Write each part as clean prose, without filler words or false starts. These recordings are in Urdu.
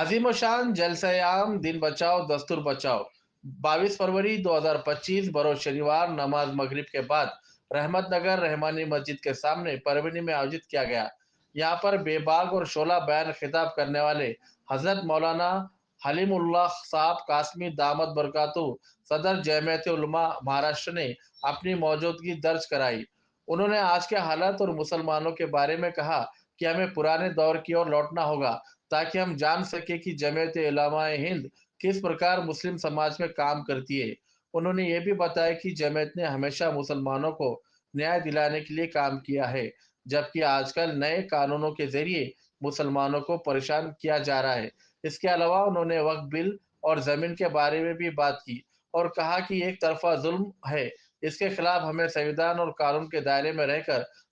عظیم و شان جلسہ عام دن بچاؤ دستور بچاؤ 22 فروری 2025 بروز شنیوار نماز مغرب کے بعد رحمت نگر رحمانی مسجد کے سامنے پروینی میں آیوجت کیا گیا۔ یہاں پر بے باک اور شعلہ بیان خطاب کرنے والے حضرت مولانا حلیم اللہ صاحب قاسمی دامت برکاتہ صدر جمعیت علماء مہاراشٹر نے اپنی موجودگی درج کرائی۔ انہوں نے آج کے حالات اور مسلمانوں کے بارے میں کہا کہ ہمیں پرانے دور کی اور لوٹنا ہوگا تاکہ ہم جان سکے کہ جمعیت علماء ہند کس پرکار مسلم سماج میں کام کرتی ہے۔ انہوں نے یہ بھی بتایا کہ جمعیت نے ہمیشہ مسلمانوں کو نیائے دلانے کے لیے کام کیا ہے، جبکہ آج کل نئے قانونوں کے ذریعے مسلمانوں کو پریشان کیا جا رہا ہے۔ اس کے علاوہ انہوں نے وقف بل اور زمین کے بارے میں بھی بات کی اور کہا کہ ایک طرفہ ظلم ہے، اس کے خلاف ہمیں سنویدھان اور قانون کے دائرے میں رہ کر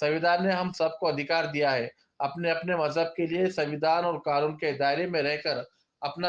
سنویدھان نے ہم سب کو ادھیکار دیا ہے اپنے اپنے مذہب کے لیے سنویدھان اور قانون کے دائرے میں رہ کر اپنا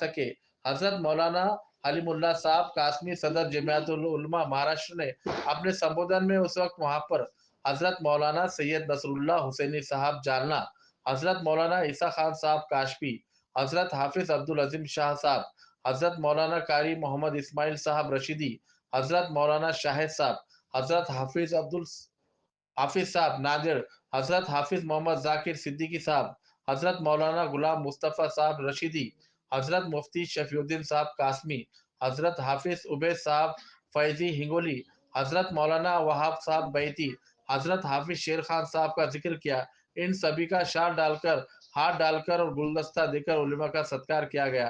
سکے۔ حضرت مولانا حلیم اللہ صاحب قاسمی صدر جمعیت العلماء مہاراشٹر نے اپنے سمبودھن میں اس وقت وہاں پر حضرت مولانا سید نصر اللہ حسینی صاحب جالنا، حضرت مولانا عیسیٰ خان صاحب کاشفی، حضرت حافظ عبدالعظیم شاہ صاحب، حضرت مولانا قاری محمد اسماعیل صاحب رشیدی، حضرت مولانا شاہد صاحب، حضرت حافظ صاحب نادر، حضرت حافظ محمد ذاکر صدیقی صاحب، حضرت مولانا غلام مصطفیٰ صاحب رشیدی، حضرت مفتی شفیع الدین صاحب قاسمی، حضرت حافظ عبید صاحب فیضی ہنگولی، حضرت مولانا وہاب صاحب بیتی، حضرت حافظ شیر خان صاحب کا ذکر کیا۔ ان سبھی کا شال ڈال کر، ہاتھ ڈال کر اور گلدستہ دے کر علماء کا ستکار کیا گیا۔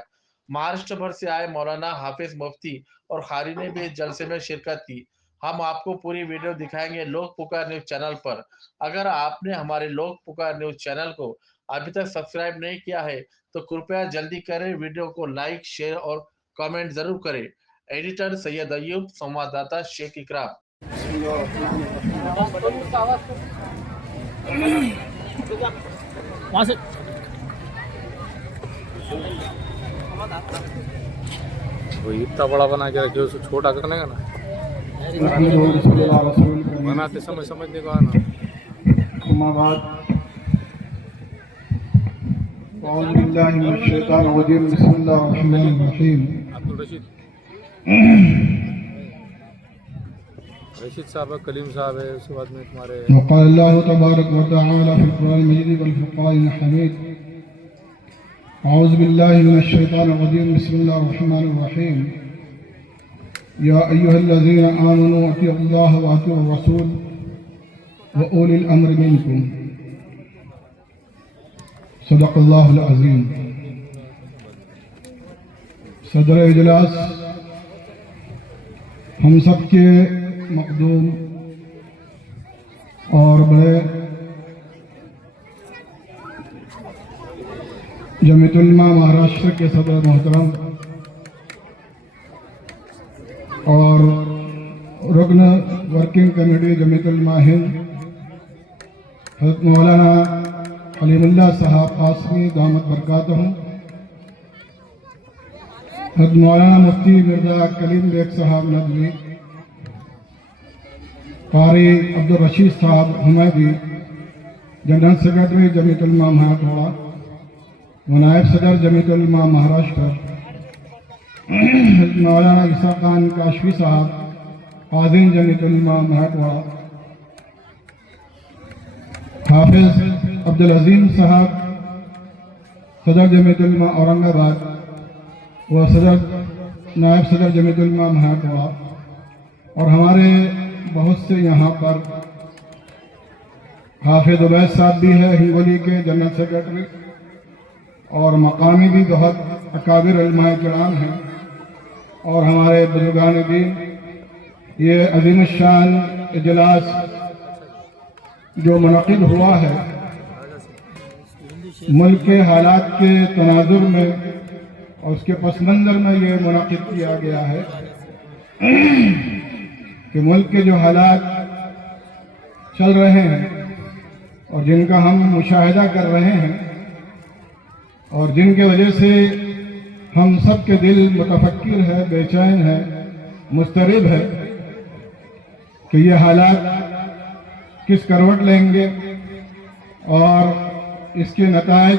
مہاراشٹر بھر سے آئے مولانا حافظ مفتی اور قاری نے بھی اس جلسے میں شرکت کی۔ ہم آپ کو پوری ویڈیو دکھائیں گے لوگ پکار نیوز چینل پر۔ اگر آپ نے ہمارے لوگ پکار نیوز چینل کو ابھی تک سبسکرائب نہیں کیا ہے تو کرپیا جلدی کریں، ویڈیو کو لائک، شیئر اور کامنٹ ضرور کریں۔ ایڈیٹر سید ایوب، سنوادداتا شیخ اکرام۔ وہی اتنا بڑا بنا کے رکھے اس کو چھوٹا کرنے کا نا، بناتے سمجھنے کو آنا۔ اما بعد اعوذ باللہ من الشیطان الرجیم بسم اللہ الرحمن الرحیم۔ رشید صاحب ہے، کلیم صاحب ہے، اس کے بعد میں تمہارے وقال اللہ تبارک و تعالی فی القرآن المجید والفرقان الحمید اعوذ باللہ من الشیطان الرجیم بسم اللہ الرحمن الرحیم۔ یا ایہا الذین آمنوا اطیعوا اللہ واطیعوا الرسول وأولی الأمر منکم، صدق اللہ العظیم۔ صدر اجلاس، ہم سب کے مقدوم اور بڑے جمعیت علماء مہاراشٹر کے صدر محترم اور رکن ورکنگ کمیٹی جمعیت علماء ہند حضرت مولانا حلیم اللہ صاحب قاسمی دامت برکاتہ، حضرت مولانا مفتی مرزا کلیم بیگ صاحب ندوی، قاری عبدالرشید صاحب حمیدی، جنرل سیکرٹری جمعیت علماء مہاراشٹر و نائب صدر جمعیت علماء مہاراشٹر، حضرت مولانا عیسیٰ خان کاشفی صاحب قاضی جمعیت علماء مہاراشٹر، حافظ عبدالعظیم صاحب صدر جمعیت علماء اورنگ آباد و نائب صدر جمعیت علماء مہاراشٹر، اور ہمارے بہت سے یہاں پر حافظ عبید صاحب بھی ہے ہنگولی کے جنرل سیکرٹری، اور مقامی بھی بہت اکابر علماء کرام ہیں، اور ہمارے بزرگان دین۔ یہ عظیم الشان اجلاس جو منعقد ہوا ہے ملک کے حالات کے تناظر میں اور اس کے پس منظر میں یہ منعقد کیا گیا ہے کہ ملک کے جو حالات چل رہے ہیں اور جن کا ہم مشاہدہ کر رہے ہیں اور جن کے وجہ سے ہم سب کے دل متفکر ہے، بے چین ہے، مضطرب ہے کہ یہ حالات کس کروٹ لیں گے اور اس کے نتائج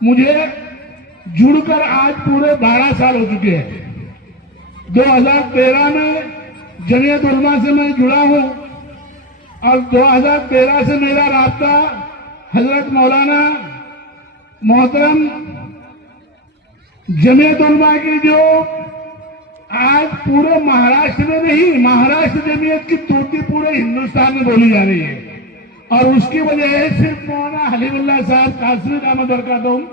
مجھے جڑ کر آج پورے 12 سال ہو چکے ہیں. 2013 میں جمعیت علماء سے میں جڑا ہوں اور 2013 سے میرا رابطہ حضرت مولانا محترم جمعیت علماء کی جو آج پورے مہاراشٹر میں نہیں، مہاراشٹر جمعیت کی توتی پورے ہندوستان میں بولی جا رہی ہے، اور اس کی وجہ ہے صرف مولانا حلیم اللہ صاحب قاسمی دامت برکاتہم.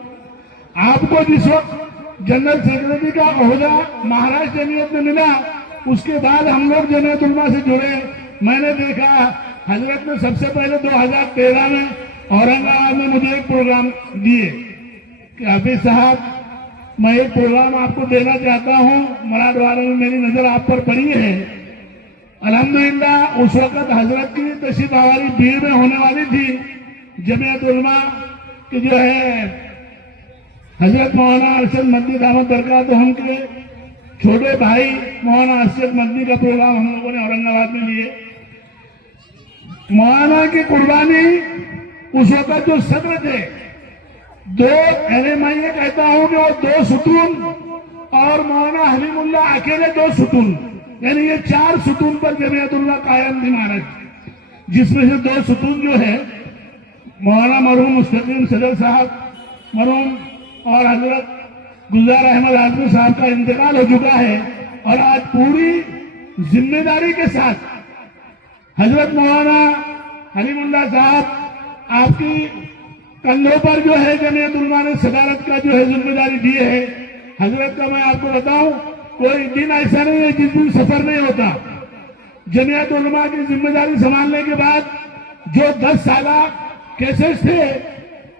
آپ کو جس وقت جنرل سیکرٹری کا عہدہ مہاراشٹر جمعیت میں ملا، اس کے بعد ہم لوگ جمعیت علماء سے جڑے. میں نے دیکھا حضرت نے سب سے پہلے 2013 میں اورنگ آباد میں مجھے ایک پروگرام دیے کہ حافظ صاحب میں ایک پروگرام آپ کو دینا چاہتا ہوں، مراد وارے میں میری نظر آپ پر پڑی ہے. الحمدللہ اس وقت حضرت کی تشریف آوری بھیڑ میں ہونے والی تھی. جمعیت علماء کی جو ہے حضرت مولانا ارشد مدنی دامت برکاتہم کے چھوٹے بھائی مولانا ارشد مدنی کا پروگرام ہم لوگوں نے اورنگ آباد میں لیے. مولانا کی قربانی اس وقت جو صدر تھے، میں یہ کہتا ہوں کہ وہ 2 ستون اور مولانا حلیم اللہ اکیلے 2 ستون، یعنی یہ 4 ستون پر جمعیت اللہ قائم تھی مہاراشٹر، جس میں سے 2 ستون جو ہے مولانا مرحوم مستقیم صدر صاحب مرحوم اور حضرت گلزار احمد اعظمی صاحب کا انتقال ہو چکا ہے. اور آج پوری ذمہ داری کے ساتھ حضرت مولانا حلیم اللہ صاحب آپ کی کندھوں پر جو ہے جمعیت علماء نے صدارت کا جو ہے ذمہ داری دی ہے. حضرت کا میں آپ کو بتاؤں کوئی دن ایسا نہیں ہے جس دن سفر نہیں ہوتا. جمعیت علماء کی ذمہ داری سنبھالنے کے بعد جو 10 سالہ کیسز تھے،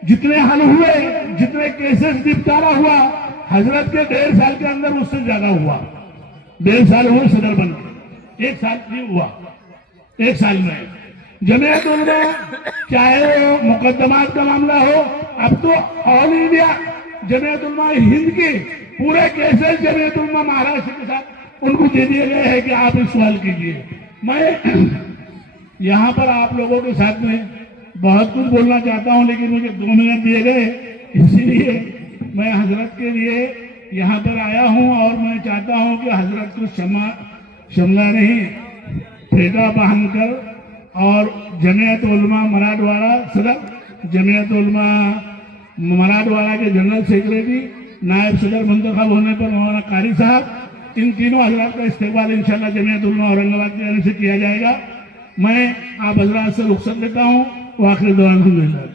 جتنے حل ہوئے، جتنے کیسز نپٹارا ہوا، حضرت کے 1.5 سال کے اندر اس سے زیادہ ہوا. 1.5 سال ہوئے صدر بن کے، 1 سال نہیں ہوا. 1 سال میں جمعیت علماء چاہے وہ مقدمات کا معاملہ ہو، اب تو آل انڈیا جمعیت علماء ہند کے پورے کیسز جمعیت علماء مہاراشٹر کے ساتھ ان کو دے دیے گئے ہیں کہ آپ اس سوال کیجیے. میں یہاں پر آپ لوگوں کے ساتھ میں بہت کچھ بولنا چاہتا ہوں، لیکن مجھے 2 منٹ دیے گئے، اسی لیے میں حضرت کے لیے یہاں پر آیا ہوں. اور میں چاہتا ہوں کہ حضرت کو شملہ نہیں پھیٹا باندھ کر اور جمعیت علماء مراٹھواڑہ صدر، جمعیت علماء مراٹھواڑہ کے جنرل سیکرٹری، نائب صدر منتخب ہونے پر مولانا قاری صاحب، ان تینوں حضرات کا استقبال انشاءاللہ جمعیت علماء اورنگ آباد کی جانب سے کیا جائے گا. میں آپ حضرات سے رخصت لیتا ہوں. وآخر دعوانا الحمدللہ.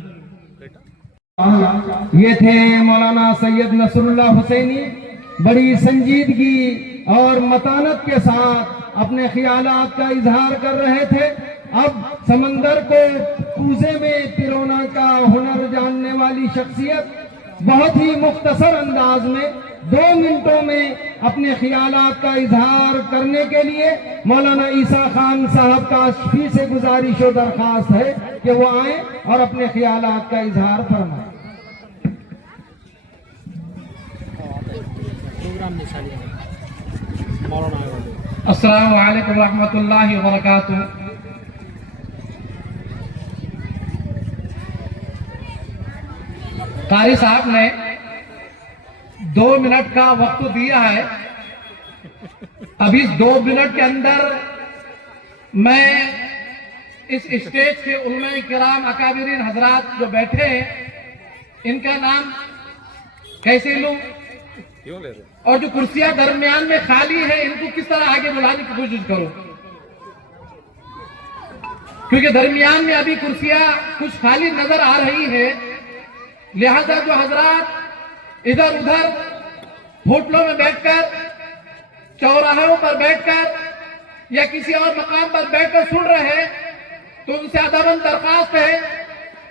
یہ تھے مولانا سید نصر اللہ حسینی، بڑی سنجیدگی اور متانت کے ساتھ اپنے خیالات کا اظہار کر رہے تھے. اب سمندر کو کوزے میں پیرونا کا ہنر جاننے والی شخصیت بہت ہی مختصر انداز میں 2 منٹوں میں اپنے خیالات کا اظہار کرنے کے لیے مولانا عیسیٰ خان صاحب کاشفی سے گزارش و درخواست ہے کہ وہ آئیں اور اپنے خیالات کا اظہار فرمائیں. السلام علیکم ورحمۃ اللہ وبرکاتہ. قاری صاحب نے 2 منٹ کا وقت دیا ہے. اب اس 2 منٹ کے اندر میں اس اسٹیج کے علماء کرام اکابرین حضرات جو بیٹھے ہیں ان کا نام کیسے لوں اور جو کرسیاں درمیان میں خالی ہیں ان کو کس طرح آگے بلانے کی کوشش کروں، کیونکہ درمیان میں ابھی کرسیاں کچھ خالی نظر آ رہی ہیں. لہذا جو حضرات ادھر ادھر ہوٹلوں میں بیٹھ کر، چوراہوں پر بیٹھ کر یا کسی اور مقام پر بیٹھ کر سن رہے ہیں تو ان سے ادباً درخواست ہے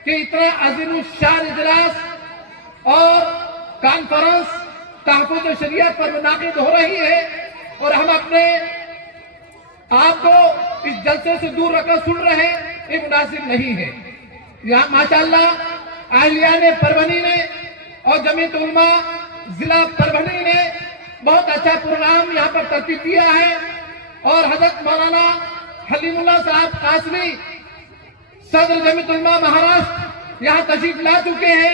کہ اتنا عظیم الشان اجلاس اور کانفرنس تحفظ شریعت پر منعقد ہو رہی ہے اور ہم اپنے آپ کو اس جلسے سے دور رکھ کر سن رہے ہیں، یہ مناسب نہیں ہے. یہاں ماشاءاللہ اہلیان پربھنی نے اور جمعیت علماء ضلع پربھنی نے بہت اچھا پروگرام یہاں پر ترتیب دیا ہے اور حضرت مولانا حلیم اللہ صاحب قاسمی صدر جمعیت علماء مہاراشٹر یہاں تشریف لا چکے ہیں.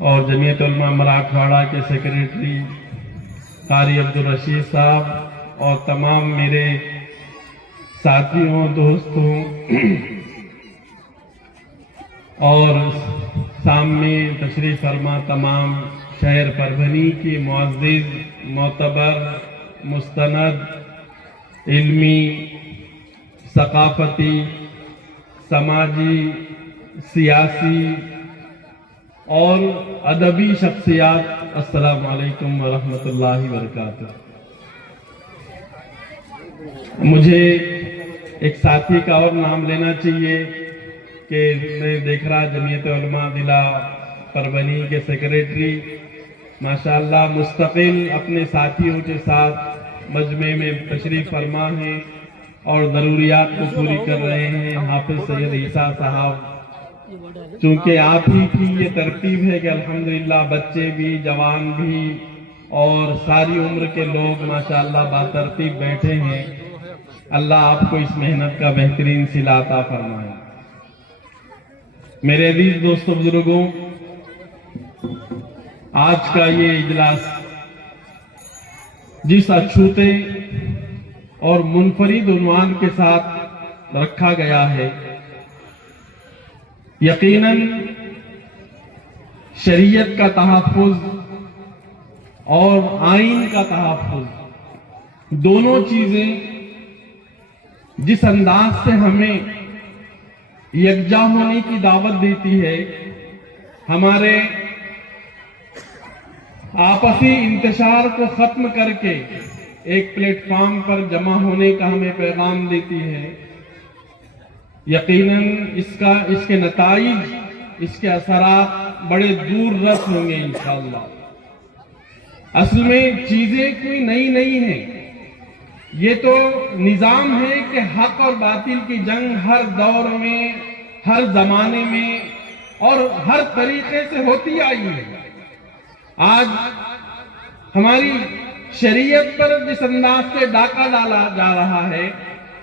اور جمعیت علماء مراٹھواڑہ کے سیکریٹری قاری عبدالرشید صاحب اور تمام میرے ساتھیوں، دوستوں اور سامنے تشریف فرما تمام شہر پربھنی کی معزز، معتبر، مستند، علمی، ثقافتی، سماجی، سیاسی اور ادبی شخصیات، السلام علیکم ورحمۃ اللہ وبرکاتہ۔ مجھے ایک ساتھی کا اور نام لینا چاہیے کہ میں دیکھ رہا جمعیت علماء ضلع پربھنی کے سیکریٹری ماشاءاللہ مستقل اپنے ساتھیوں کے ساتھ مجمع میں تشریف فرما ہیں اور ضروریات کو پوری کر رہے ہیں۔ حافظ سید عیسیٰ صاحب، چونکہ آپ ہی کی یہ ترتیب ہے کہ الحمدللہ بچے بھی، جوان بھی اور ساری عمر کے لوگ ماشاءاللہ باترتیب بیٹھے ہیں۔ اللہ آپ کو اس محنت کا بہترین صلہ عطا فرمائے۔ میرے عزیز دوستوں، بزرگوں، آج کا یہ اجلاس جس اچھوتے اور منفرد عنوان کے ساتھ رکھا گیا ہے، یقیناً شریعت کا تحفظ اور آئین کا تحفظ، دونوں چیزیں جس انداز سے ہمیں یکجا ہونے کی دعوت دیتی ہے، ہمارے آپسی انتشار کو ختم کر کے ایک پلیٹ فارم پر جمع ہونے کا ہمیں پیغام دیتی ہے، یقیناً اس کے نتائج، اس کے اثرات بڑے دور رس ہوں گے انشاءاللہ۔ اصل میں چیزیں کوئی نئی نہیں ہیں، یہ تو نظام ہے کہ حق اور باطل کی جنگ ہر دور میں، ہر زمانے میں اور ہر طریقے سے ہوتی آئی ہے۔ آج ہماری شریعت پر جس انداز سے ڈاکہ ڈالا جا رہا ہے،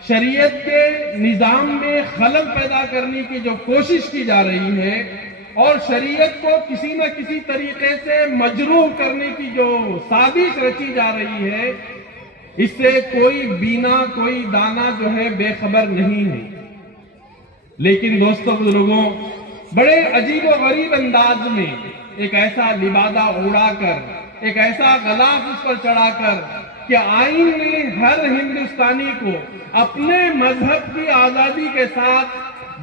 شریعت کے نظام میں خلل پیدا کرنے کی جو کوشش کی جا رہی ہے اور شریعت کو کسی نہ کسی طریقے سے مجروح کرنے کی جو سازش رچی جا رہی ہے، اس سے کوئی بینا، کوئی دانا جو ہے بے خبر نہیں ہے۔ لیکن دوستو، بزرگوں، بڑے عجیب و غریب انداز میں ایک ایسا لبادہ اڑا کر، ایک ایسا غلاف اس پر چڑھا کر کہ آئین نے ہر ہندوستانی کو اپنے مذہب کی آزادی کے ساتھ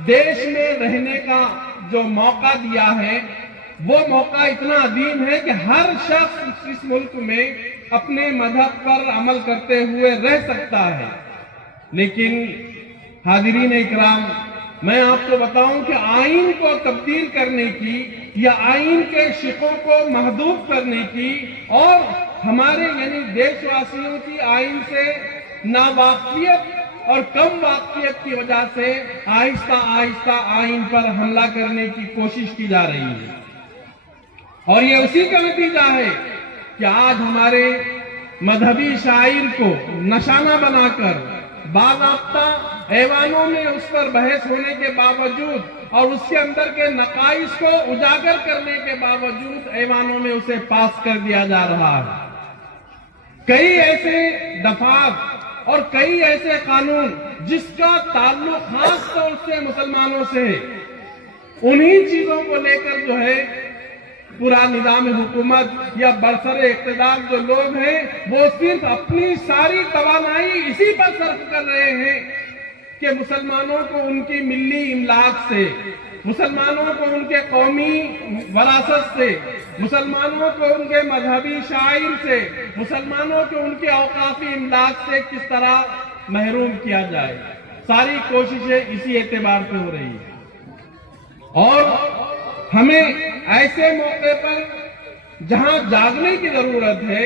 دیش میں رہنے کا جو موقع دیا ہے، وہ موقع اتنا عظیم ہے کہ ہر شخص اس ملک میں اپنے مذہب پر عمل کرتے ہوئے رہ سکتا ہے۔ لیکن حاضرین اکرام، میں آپ کو بتاؤں کہ آئین کو تبدیل کرنے کی یا آئین کے شقوں کو محدود کرنے کی اور ہمارے یعنی دیش واسیوں کی آئین سے ناواقفیت اور کم واقفیت کی وجہ سے آہستہ آہستہ آئین پر حملہ کرنے کی کوشش کی جا رہی ہے، اور یہ اسی کا نتیجہ ہے کہ آج ہمارے مذہبی شاعر کو نشانہ بنا کر باضابطہ ایوانوں میں اس پر بحث ہونے کے باوجود اور اس کے اندر کے نقائص کو اجاگر کرنے کے باوجود ایوانوں میں اسے پاس کر دیا جا رہا ہے۔ کئی ایسے دفعات اور کئی ایسے قانون جس کا تعلق خاص طور سے مسلمانوں سے ہے، انہی چیزوں کو لے کر جو ہے پورا نظام حکومت یا برسر اقتدار جو لوگ ہیں وہ صرف اپنی ساری توانائی اسی پر صرف کر رہے ہیں کہ مسلمانوں کو ان کی ملی املاک سے، مسلمانوں کو ان کے قومی وراثت سے، مسلمانوں کو ان کے مذہبی شعائر سے، مسلمانوں کو ان کے اوقافی املاک سے کس طرح محروم کیا جائے۔ ساری کوششیں اسی اعتبار سے ہو رہی ہیں، اور ہمیں ایسے موقع پر جہاں جاگنے کی ضرورت ہے،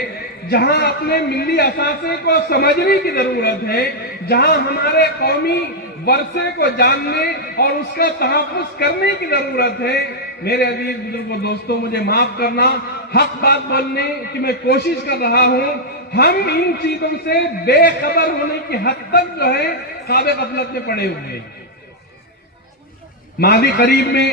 جہاں اپنے ملی اثاثے کو سمجھنے کی ضرورت ہے، جہاں ہمارے قومی ورثے کو جاننے اور اس کا تحفظ کرنے کی ضرورت ہے، میرے عزیز بزرگوں، دوستوں، مجھے معاف کرنا، حق بات بولنے کی میں کوشش کر رہا ہوں، ہم ان چیزوں سے بے خبر ہونے کی حد تک جو ہے خواب غفلت میں پڑے ہوئے ہیں۔ ماضی قریب میں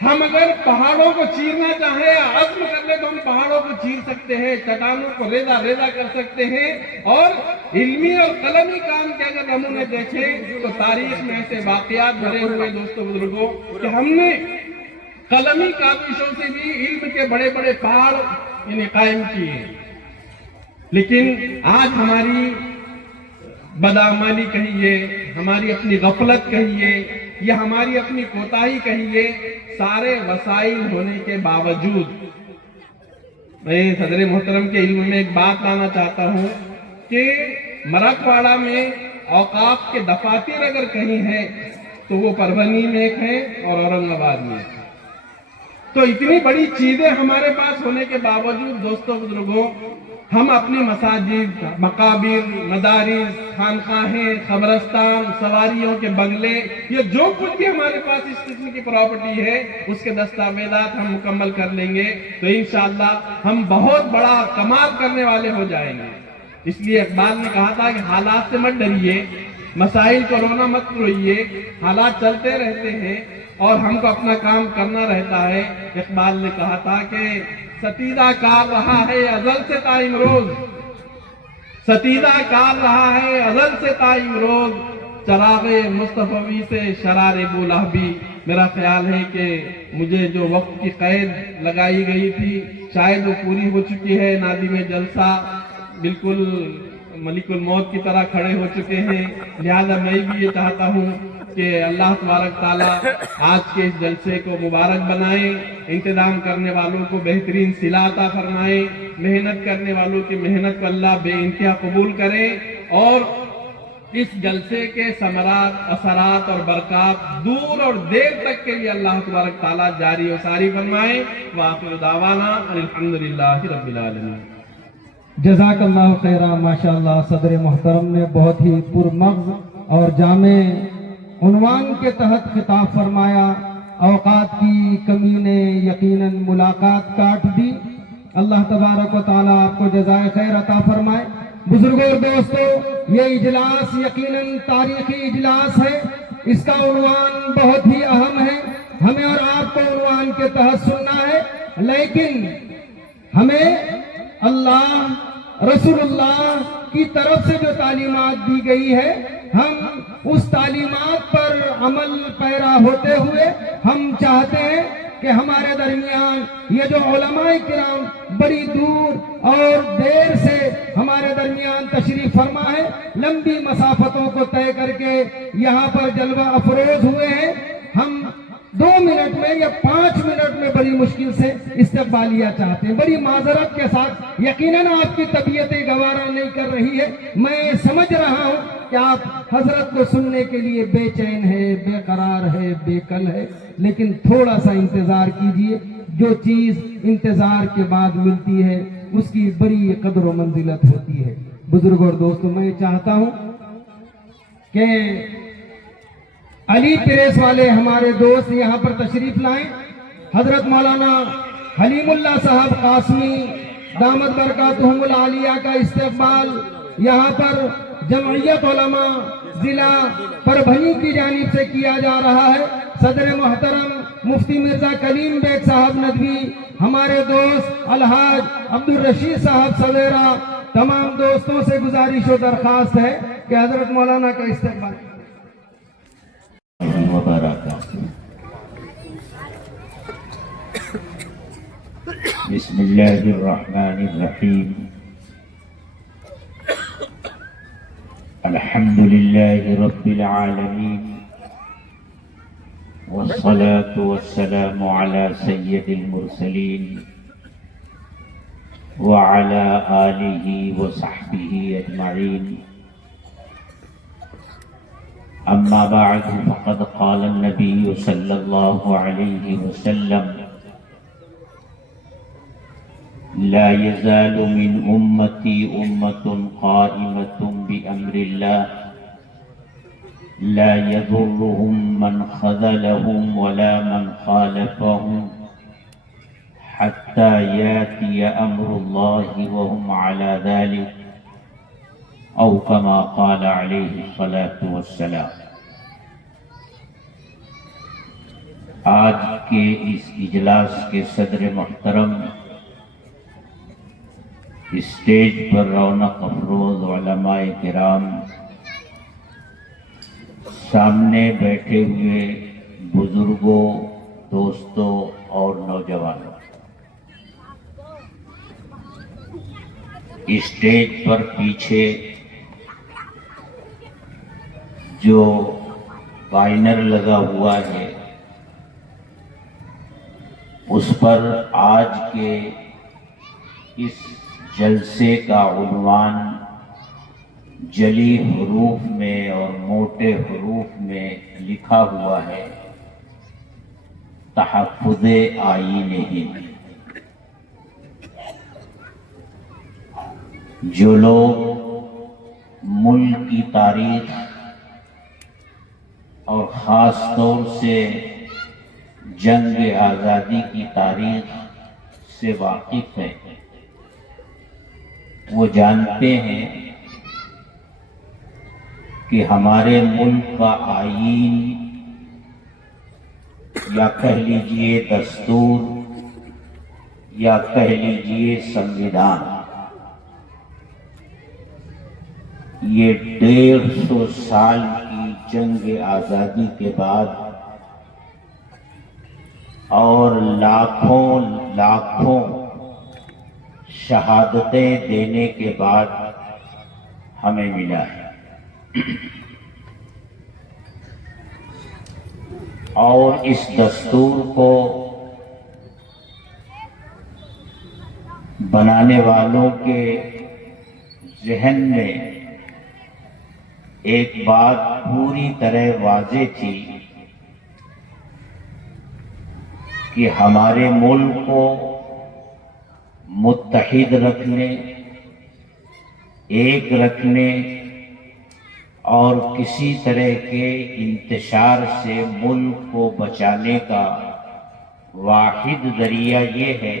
ہم اگر پہاڑوں کو چیرنا چاہیں یا عزم کر لیں تو ہم پہاڑوں کو چیر سکتے ہیں، چٹانوں کو ریزہ ریزہ کر سکتے ہیں، اور علمی اور قلمی کام کے اگر نمونے دیکھیں تو تاریخ میں ایسے واقعات بھرے ہوئے دوستوں بزرگوں کہ ہم نے قلمی کاوشوں سے بھی علم کے بڑے بڑے پہاڑ قائم کیے ہیں، لیکن آج ہماری بدعملی کہیے، ہماری اپنی غفلت کہیے یا ہماری اپنی کوتاہی کہیے، سارے وسائل ہونے کے باوجود میں صدر محترم کے علم میں ایک بات لانا چاہتا ہوں کہ مراٹھواڑہ میں اوقاف کے دفاتر اگر کہیں ہیں تو وہ پربھنی میں ایک ہیں اور اورنگ آباد میں ایک ہے۔ تو اتنی بڑی چیزیں ہمارے پاس ہونے کے باوجود دوستوں بزرگوں ہم اپنی مساجد، مقابر، مدارس، خانقاہیں، قبرستان، سواریوں کے بنگلے، یہ جو کچھ بھی ہمارے پاس اس قسم کی پراپرٹی ہے اس کے دستاویزات ہم مکمل کر لیں گے تو انشاءاللہ ہم بہت بڑا کمال کرنے والے ہو جائیں گے۔ اس لیے اقبال نے کہا تھا کہ حالات سے مت ڈریے، مسائل کو رونا مت روئیے، حالات چلتے رہتے ہیں اور ہم کو اپنا کام کرنا رہتا ہے۔ اقبال نے کہا تھا کہ ستیدہ کار رہا ہے ازل سے تا امروز، ستیدہ کار رہا ہے ازل سے تا امروز، چراغ مصطفی سے شرار بولہبی۔ میرا خیال ہے کہ مجھے جو وقت کی قید لگائی گئی تھی شاید وہ پوری ہو چکی ہے۔ نادم جلسہ بالکل ملک الموت کی طرح کھڑے ہو چکے ہیں، لہذا میں بھی یہ چاہتا ہوں کہ اللہ تبارک تعالیٰ آج کے اس جلسے کو مبارک بنائیں، انتظام کرنے والوں کو بہترین صلہ عطا فرمائیں، محنت کرنے والوں کی محنت کو اللہ بے انتہا قبول کریں، اور اس جلسے کے ثمرات، اثرات اور برکات دور اور دیر تک کے لیے اللہ تبارک تعالیٰ جاری و ساری فرمائیں۔ وآخر دعوانا الحمدللہ رب العالمین۔ جزاک اللہ خیرہ۔ ماشاءاللہ صدر محترم نے بہت ہی پرمغز اور جامع عنوان کے تحت خطاب فرمایا۔ اوقات کی کمی نے یقیناً ملاقات کاٹ دی۔ اللہ تبارک و تعالیٰ آپ کو جزائے خیر عطا فرمائے۔ بزرگوں اور دوستو، یہ اجلاس یقیناً تاریخی اجلاس ہے، اس کا عنوان بہت ہی اہم ہے، ہمیں اور آپ کو عنوان کے تحت سننا ہے، لیکن ہمیں اللہ رسول اللہ کی طرف سے جو تعلیمات دی گئی ہے ہم اس تعلیمات پر عمل پیرا ہوتے ہوئے ہم چاہتے ہیں کہ ہمارے درمیان یہ جو علماء کرام بڑی دور اور دیر سے ہمارے درمیان تشریف فرما ہے، لمبی مسافتوں کو طے کر کے یہاں پر جلوہ افروز ہوئے ہیں، ہم 2 منٹ میں یا 5 منٹ میں بڑی مشکل سے استقبالیہ چاہتے ہیں، بڑی معذرت کے ساتھ۔ یقیناً آپ کی طبیعتیں گوارا نہیں کر رہی ہے، میں سمجھ رہا ہوں کہ آپ حضرت کو سننے کے لیے بے چین ہے، بے قرار ہے، بے کل ہے، لیکن تھوڑا سا انتظار کیجئے۔ جو چیز انتظار کے بعد ملتی ہے اس کی بڑی قدر و منزلت ہوتی ہے۔ بزرگوں اور دوستوں، میں چاہتا ہوں کہ علی پریس والے ہمارے دوست یہاں پر تشریف لائیں۔ حضرت مولانا حلیم اللہ صاحب قاسمی دامت برکاتہم العالیہ کا استقبال یہاں پر جمعیت علماء ضلع پربھنی کی جانب سے کیا جا رہا ہے۔ صدر محترم مفتی مرزا کلیم بیگ صاحب ندوی، ہمارے دوست الحاج عبدالرشید صاحب سویرا، تمام دوستوں سے گزارش و درخواست ہے کہ حضرت مولانا کا استقبال بسم اللہ الرحمن الرحیم الحمد للہ رب العالمین والصلاة والسلام على سید المرسلین وعلى آلہ وصحبہ اجمعین اما بعد فقد قال النبی صلی اللہ علیہ وسلم لا يزال من أمتي أمة قائمة بأمر الله لا يضرهم من خذلهم ولا من خالفهم حتى يأتي أمر الله وهم على ذلك أو كما قال عليه الصلاة والسلام۔ آج کے اس اجلاس کے صدر محترم، اسٹیج پر رونق افروز علماء کرام، سامنے بیٹھے ہوئے بزرگوں، دوستوں اور نوجوانوں، اسٹیج پر پیچھے جو بینر لگا ہوا ہے اس پر آج کے اس جلسے کا عنوان جلی حروف میں اور موٹے حروف میں لکھا ہوا ہے، تحفظ آئین ہند۔ جو لوگ ملک کی تاریخ اور خاص طور سے جنگ آزادی کی تاریخ سے واقف ہیں، وہ جانتے ہیں کہ ہمارے ملک کا آئین یا کہہ لیجئے دستور یا کہہ لیجئے سنویدھان، یہ 150 سال کی جنگ آزادی کے بعد اور لاکھوں شہادتیں دینے کے بعد ہمیں ملا ہے، اور اس دستور کو بنانے والوں کے ذہن میں ایک بات پوری طرح واضح تھی کہ ہمارے ملک کو متحد رکھنے، ایک رکھنے اور کسی طرح کے انتشار سے ملک کو بچانے کا واحد ذریعہ یہ ہے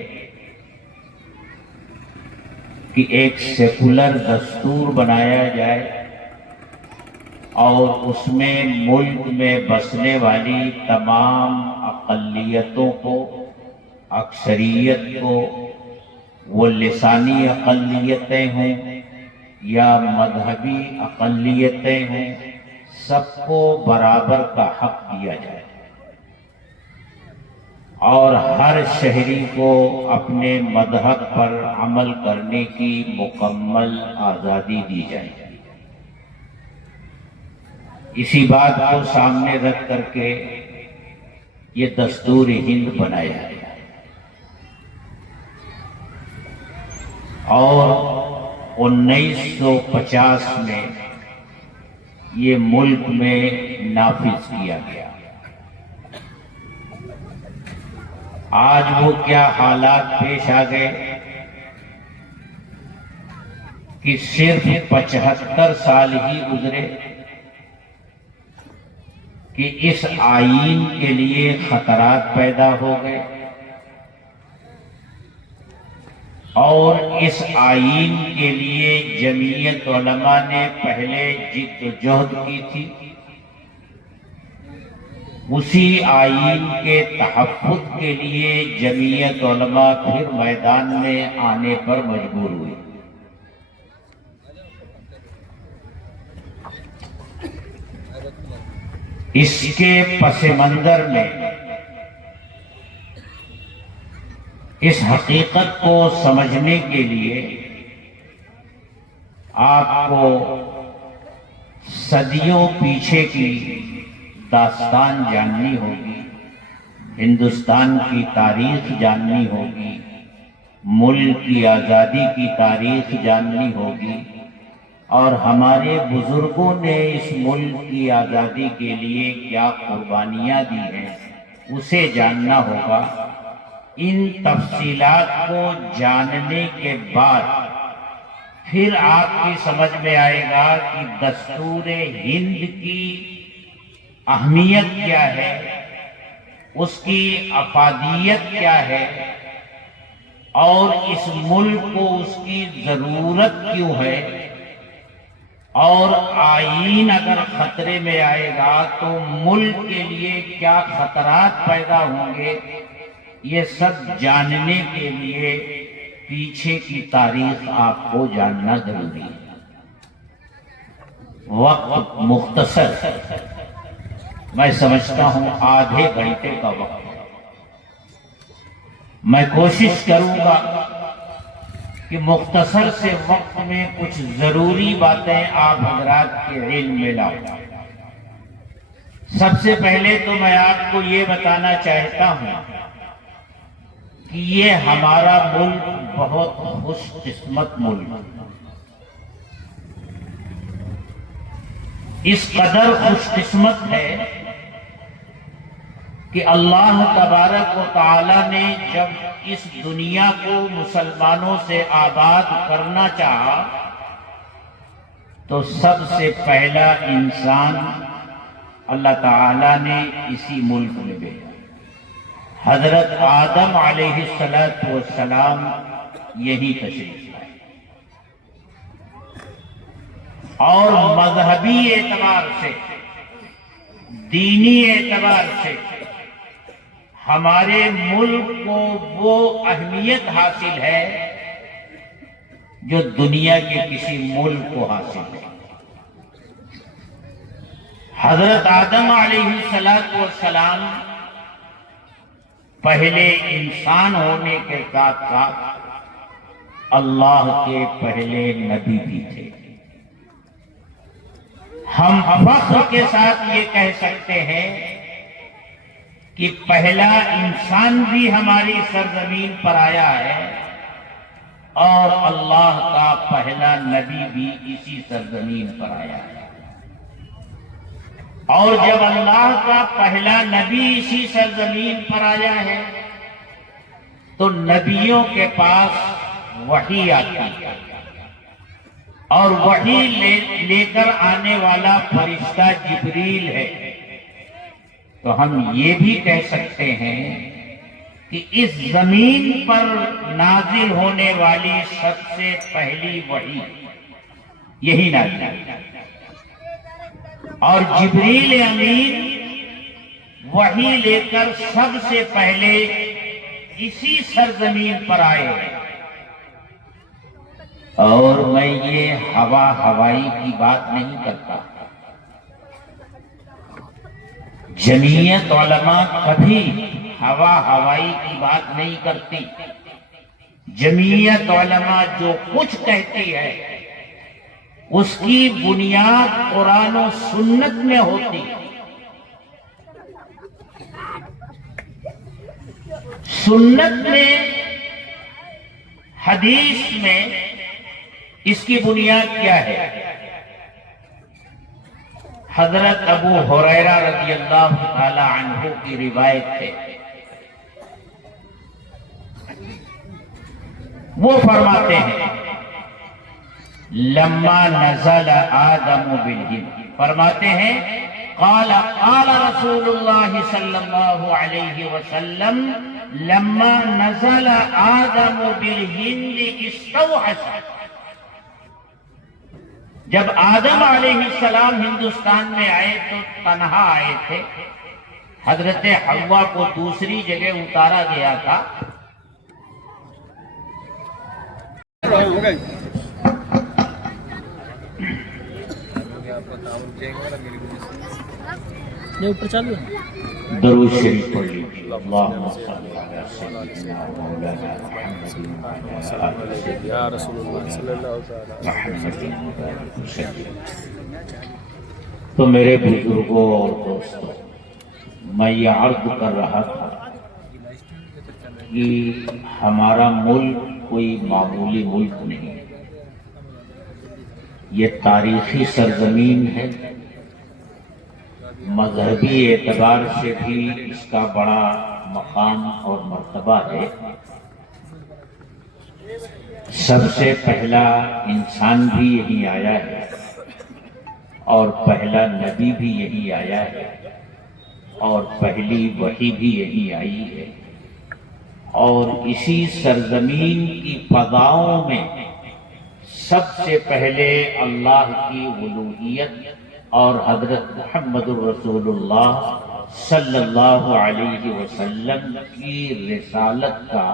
کہ ایک سیکولر دستور بنایا جائے اور اس میں ملک میں بسنے والی تمام اقلیتوں کو، اکثریت کو، وہ لسانی اقلیتیں ہوں یا مذہبی اقلیتیں ہوں، سب کو برابر کا حق دیا جائے اور ہر شہری کو اپنے مذہب پر عمل کرنے کی مکمل آزادی دی جائے۔ اسی بات کو سامنے رکھ کر کے یہ دستور ہند بنایا گیا اور 1950 میں یہ ملک میں نافذ کیا گیا۔ آج وہ کیا حالات پیش آ گئے کہ صرف 75 سال ہی گزرے کہ اس آئین کے لیے خطرات پیدا ہو گئے اور اس آئین کے لیے جمعیت علماء نے پہلے جد و جہد کی تھی، اسی آئین کے تحفظ کے لیے جمعیت علماء پھر میدان میں آنے پر مجبور ہوئی۔ اس کے پس منظر میں اس حقیقت کو سمجھنے کے لیے آپ کو صدیوں پیچھے کی داستان جاننی ہوگی، ہندوستان کی تاریخ جاننی ہوگی، ملک کی آزادی کی تاریخ جاننی ہوگی اور ہمارے بزرگوں نے اس ملک کی آزادی کے لیے کیا قربانیاں دی ہیں اسے جاننا ہوگا۔ ان تفصیلات کو جاننے کے بعد پھر آپ کی سمجھ میں آئے گا کہ دستور ہند کی اہمیت کیا ہے، اس کی افادیت کیا ہے اور اس ملک کو اس کی ضرورت کیوں ہے اور آئین اگر خطرے میں آئے گا تو ملک کے لیے کیا خطرات پیدا ہوں گے، یہ سب جاننے کے لیے پیچھے کی تاریخ آپ کو جاننا ضروری ہے۔ وقت مختصر، میں سمجھتا ہوں آدھے گھنٹے کا وقت ہے۔ میں کوشش کروں گا کہ مختصر سے وقت میں کچھ ضروری باتیں آپ حضرات کے علم میں لاؤں۔ سب سے پہلے تو میں آپ کو یہ بتانا چاہتا ہوں کہ یہ ہمارا ملک بہت خوش قسمت ملک ہے۔ اس قدر خوش قسمت ہے کہ اللہ تبارک و تعالی نے جب اس دنیا کو مسلمانوں سے آباد کرنا چاہا تو سب سے پہلا انسان اللہ تعالی نے اسی ملک میں بھیجا۔ حضرت آدم علیہ السلام یہی تشریف لائے، اور مذہبی اعتبار سے، دینی اعتبار سے ہمارے ملک کو وہ اہمیت حاصل ہے جو دنیا کے کسی ملک کو حاصل ہے۔ حضرت آدم علیہ السلام پہلے انسان ہونے کے ساتھ ساتھ اللہ کے پہلے نبی بھی تھے۔ ہم فخر کے ساتھ یہ کہہ سکتے ہیں کہ پہلا انسان بھی ہماری سرزمین پر آیا ہے اور اللہ کا پہلا نبی بھی اسی سرزمین پر آیا ہے۔ اور جب اللہ کا پہلا نبی اسی سرزمین پر آیا ہے تو نبیوں کے پاس وحی آتی ہے، اور وحی لے کر آنے والا فرشتہ جبریل ہے۔ تو ہم یہ بھی کہہ سکتے ہیں کہ اس زمین پر نازل ہونے والی سب سے پہلی وحی یہی نازل ہے، اور جبریل امین وحی لے کر سب سے پہلے اسی سرزمین پر آئے ہیں۔ اور میں یہ ہوائی کی بات نہیں کرتا، جمعیت علماء کبھی ہوائی کی بات نہیں کرتی۔ جمعیت علماء جو کچھ کہتی ہے اس کی بنیاد قرآن و سنت میں ہوتی ہے۔ سنت میں، حدیث میں اس کی بنیاد کیا ہے؟ حضرت ابو ہریرہ رضی اللہ تعالی عنہ کی روایت ہے، وہ فرماتے ہیں لما نزل آدم بالہند، فرماتے ہیں قال رسول اللہ صلی اللہ علیہ وسلم لما نزل آدم بالہند استوحش، جب آدم علیہ السلام ہندوستان میں آئے تو تنہا آئے تھے، حضرت حوا کو دوسری جگہ اتارا گیا تھا۔ درود شریف پڑھ لیجیے، اللہم صلی علی سیدنا مولانا محمد یا رسول اللہ صلی اللہ علیہ وسلم۔ تو میرے بزرگوں اور دوستوں، میں یہ عرض کر رہا تھا کہ ہمارا ملک کوئی معمولی ملک نہیں، یہ تاریخی سرزمین ہے، مذہبی اعتبار سے بھی اس کا بڑا مقام اور مرتبہ ہے۔ سب سے پہلا انسان بھی یہی آیا ہے اور پہلا نبی بھی یہی آیا ہے اور پہلی وحی بھی یہی آئی ہے، اور اسی سرزمین کی فضاؤں میں سب سے پہلے اللہ کی الوہیت اور حضرت محمد الرسول اللہ صلی اللہ علیہ وسلم کی رسالت کا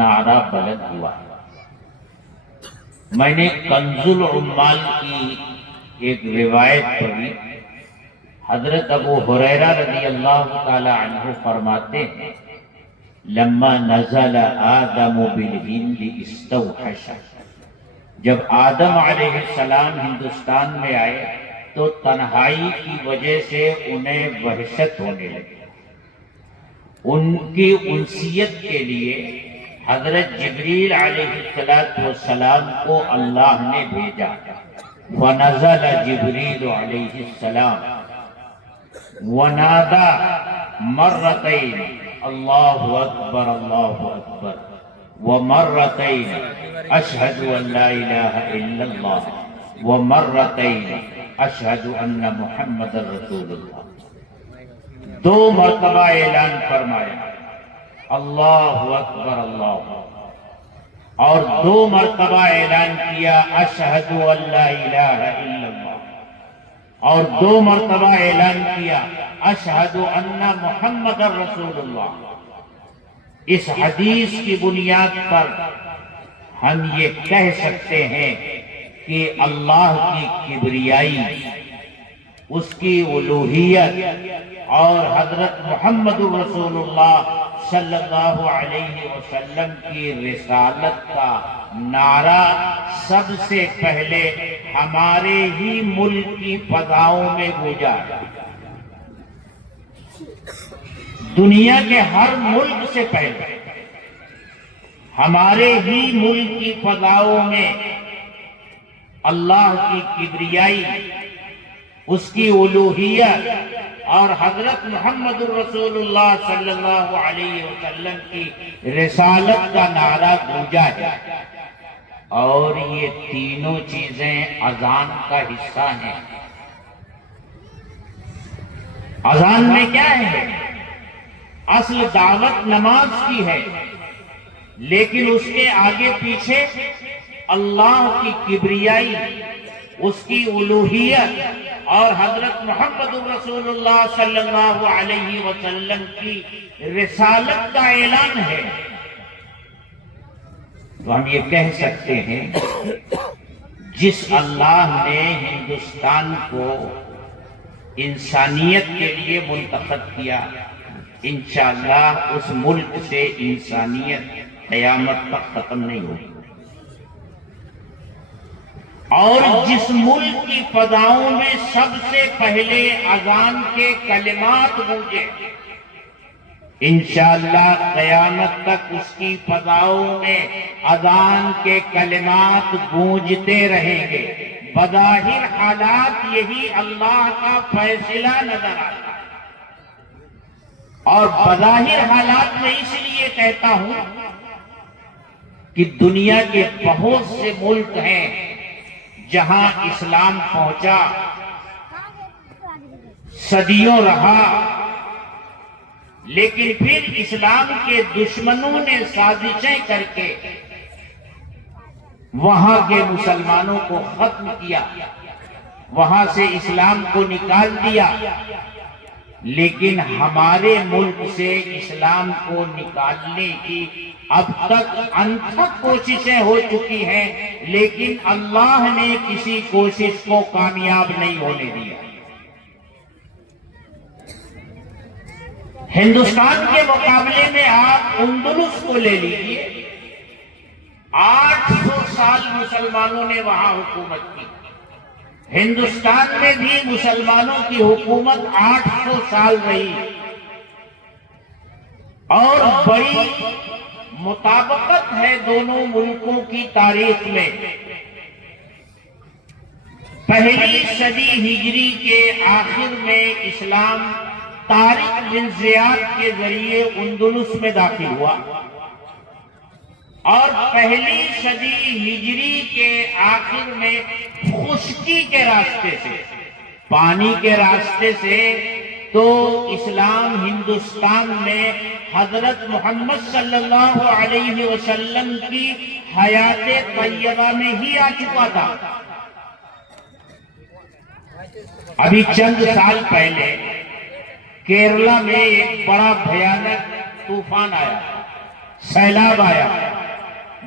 نعرہ بلند ہوا. میں نے کنز العمال کی ایک روایت پڑھی. حضرت ابو ہریرہ رضی اللہ تعالی عنہ فرماتے ہیں لما نزل آدم بالہند استوحش. جب آدم علیہ السلام ہندوستان میں آئے تو تنہائی کی وجہ سے انہیں وحشت ہونے لگی. ان کی انسیت کے لیے حضرت جبریل علیہ السلام کو اللہ نے بھیجا. فنزل جبریل علیہ السلام ونادى مرتين اللہ اکبر ومرتين اشهد ان لا الہ الا اللہ ومرتين اشهد ان محمد رسول اللہ. 2 مرتبہ اعلان فرمایا اللہ اکبر اللہ، اور 2 مرتبہ اعلان کیا اشہد ان لا الہ الا اللہ، اور 2 مرتبہ اعلان کیا اشہد ان محمد رسول اللہ. اس حدیث کی بنیاد پر ہم یہ کہہ سکتے ہیں کہ اللہ کی کبریائی، اس کی الوہیت اور حضرت محمد رسول اللہ صلی اللہ علیہ وسلم کی رسالت کا نعرہ سب سے پہلے ہمارے ہی ملک کی فضاؤں میں گونجا. دنیا کے ہر ملک سے پہلے ہمارے ہی ملک کی فضاؤں میں اللہ کی کبریائی، اس کی الوہیت اور حضرت محمد الرسول اللہ صلی اللہ علیہ وسلم کی رسالت کا نعرہ گونجا ہے. اور یہ تینوں چیزیں اذان کا حصہ ہیں. اذان میں کیا ہے؟ اصل دعوت نماز کی ہے، لیکن اس کے آگے پیچھے اللہ کی کبریائی، اس کی الوہیت اور حضرت محمد الرسول اللہ صلی اللہ علیہ وسلم کی رسالت کا اعلان ہے. تو ہم یہ کہہ سکتے ہیں جس اللہ نے ہندوستان کو انسانیت کے لیے منتخب کیا، انشاءاللہ اس ملک سے انسانیت قیامت تک ختم نہیں ہوگی. اور جس ملک کی فضاؤں میں سب سے پہلے اذان کے کلمات گونجے، انشاءاللہ قیامت تک اس کی فضاؤں میں اذان کے کلمات گونجتے رہیں گے. بظاہر حالات یہی اللہ کا فیصلہ نظر آتا ہے. اور بظاہر حالات میں اس لیے کہتا ہوں کہ دنیا کے بہت سے ملک ہیں جہاں اسلام پہنچا، صدیوں رہا، لیکن پھر اسلام کے دشمنوں نے سازشیں کر کے وہاں کے مسلمانوں کو ختم کیا، وہاں سے اسلام کو نکال دیا. لیکن ہمارے ملک سے اسلام کو نکالنے کی اب تک انتھک کوششیں ہو چکی ہیں، لیکن اللہ نے کسی کوشش کو کامیاب نہیں ہونے دیا. ہندوستان کے مقابلے میں آپ اندلس کو لے لیجیے، 800 سال مسلمانوں نے وہاں حکومت کی. ہندوستان میں بھی مسلمانوں کی حکومت 800 سال رہی، اور بڑی مطابقت ہے دونوں ملکوں کی تاریخ میں. پہلی صدی ہجری کے آخر میں اسلام طارق بن زیاد کے ذریعے اندلس میں داخل ہوا، اور پہلی صدی ہجری کے آخر میں خشکی کے راستے سے، پانی کے راستے سے تو اسلام ہندوستان میں حضرت محمد صلی اللہ علیہ وسلم کی حیات طیبہ میں ہی آ چکا تھا۔ ابھی چند سال پہلے کیرلا میں ایک بڑا بھیانک طوفان آیا، سیلاب آیا،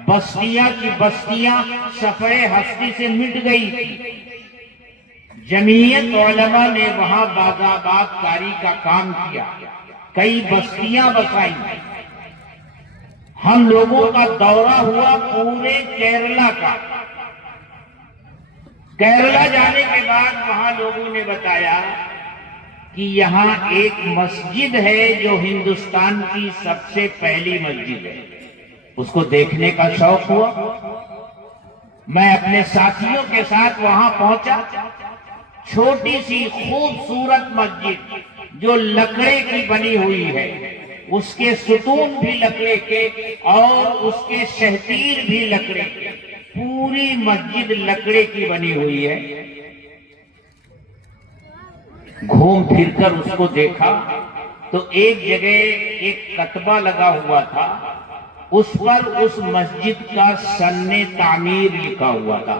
بستیاں کی بستیاں صفحے ہستی سے مٹ گئی تھی۔ جمعیت علماء نے وہاں بازآباد کاری کا کام کیا، کئی بستیاں بسائیں۔ ہم لوگوں کا دورہ ہوا پورے کیرلا کا۔ کیرلا جانے کے بعد وہاں لوگوں نے بتایا کہ یہاں ایک مسجد ہے جو ہندوستان کی سب سے پہلی مسجد ہے۔ اس کو دیکھنے کا شوق ہوا، میں اپنے ساتھیوں کے ساتھ وہاں پہنچا۔ چھوٹی سی خوبصورت مسجد جو لکڑے کی بنی ہوئی ہے، اس کے ستون بھی لکڑے کے اور اس کے شہتیر بھی لکڑے کے، پوری مسجد لکڑے کی بنی ہوئی ہے۔ گھوم پھر کر اس کو دیکھا تو ایک جگہ ایک کتبہ لگا ہوا تھا، اس پر اس مسجد کا سن تعمیر لکھا ہوا تھا۔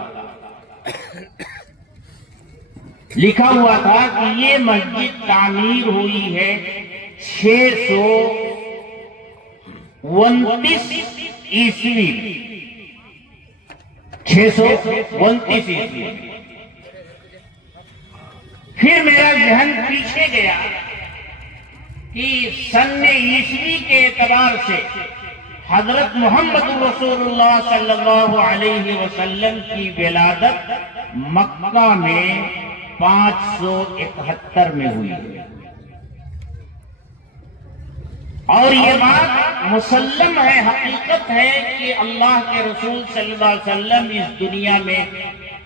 لکھا ہوا تھا کہ یہ مسجد تعمیر ہوئی ہے 629 عیسوی، 629 عیسوی۔ پھر میرا ذہن پیچھے گیا کہ سن عیسوی کے اعتبار سے حضرت محمد رسول اللہ صلی اللہ علیہ وسلم کی ولادت مکہ میں 571 میں ہوئی، اور یہ بات مسلم ہے، حقیقت ہے کہ اللہ کے رسول صلی اللہ علیہ وسلم اس دنیا میں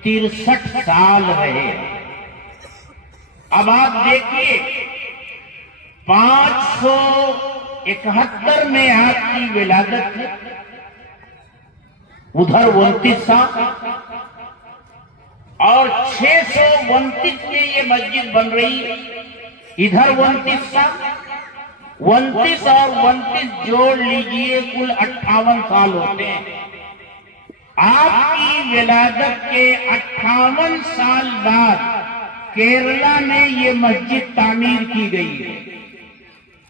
63 سال رہے۔ اب آپ دیکھیے 571 میں آپ کی ولادت ہے، ادھر 29 سال، اور 629 میں یہ مسجد بن رہی ہے، ادھر 29 سال، 29 اور 29 جوڑ لیجئے کل 58 سال ہوتے ہیں۔ آپ کی ولادت کے 58 سال بعد کیرلا میں یہ مسجد تعمیر کی گئی ہے۔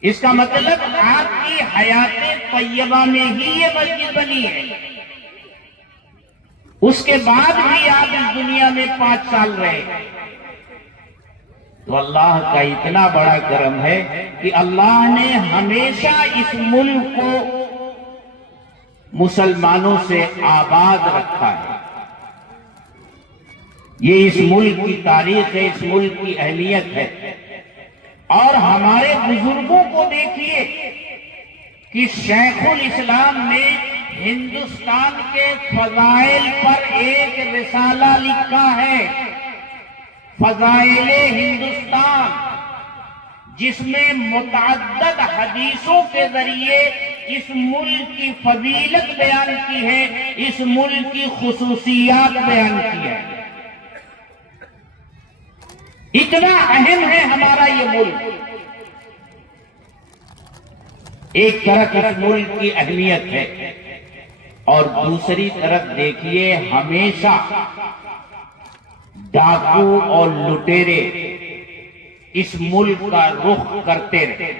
اس کا مطلب آپ کی حیات طیبہ میں ہی یہ مسجد بنی ہے۔ اس کے بعد بھی آپ اس دنیا میں 5 سال رہے، تو اللہ کا اتنا بڑا کرم ہے کہ اللہ نے ہمیشہ اس ملک کو مسلمانوں سے آباد رکھا ہے۔ یہ اس ملک کی تاریخ ہے، اس ملک کی اہمیت ہے۔ اور ہمارے بزرگوں کو دیکھیے کہ شیخ الاسلام نے ہندوستان کے فضائل پر ایک رسالہ لکھا ہے، فضائل ہندوستان، جس میں متعدد حدیثوں کے ذریعے اس ملک کی فضیلت بیان کی ہے، اس ملک کی خصوصیات بیان کی ہے۔ اتنا اہم ہے ہمارا یہ ملک۔ ایک طرف اس ملک کی اہمیت ہے، اور دوسری طرف دیکھیے ہمیشہ ڈاکو اور لٹیرے اس ملک کا رخ کرتے رہے،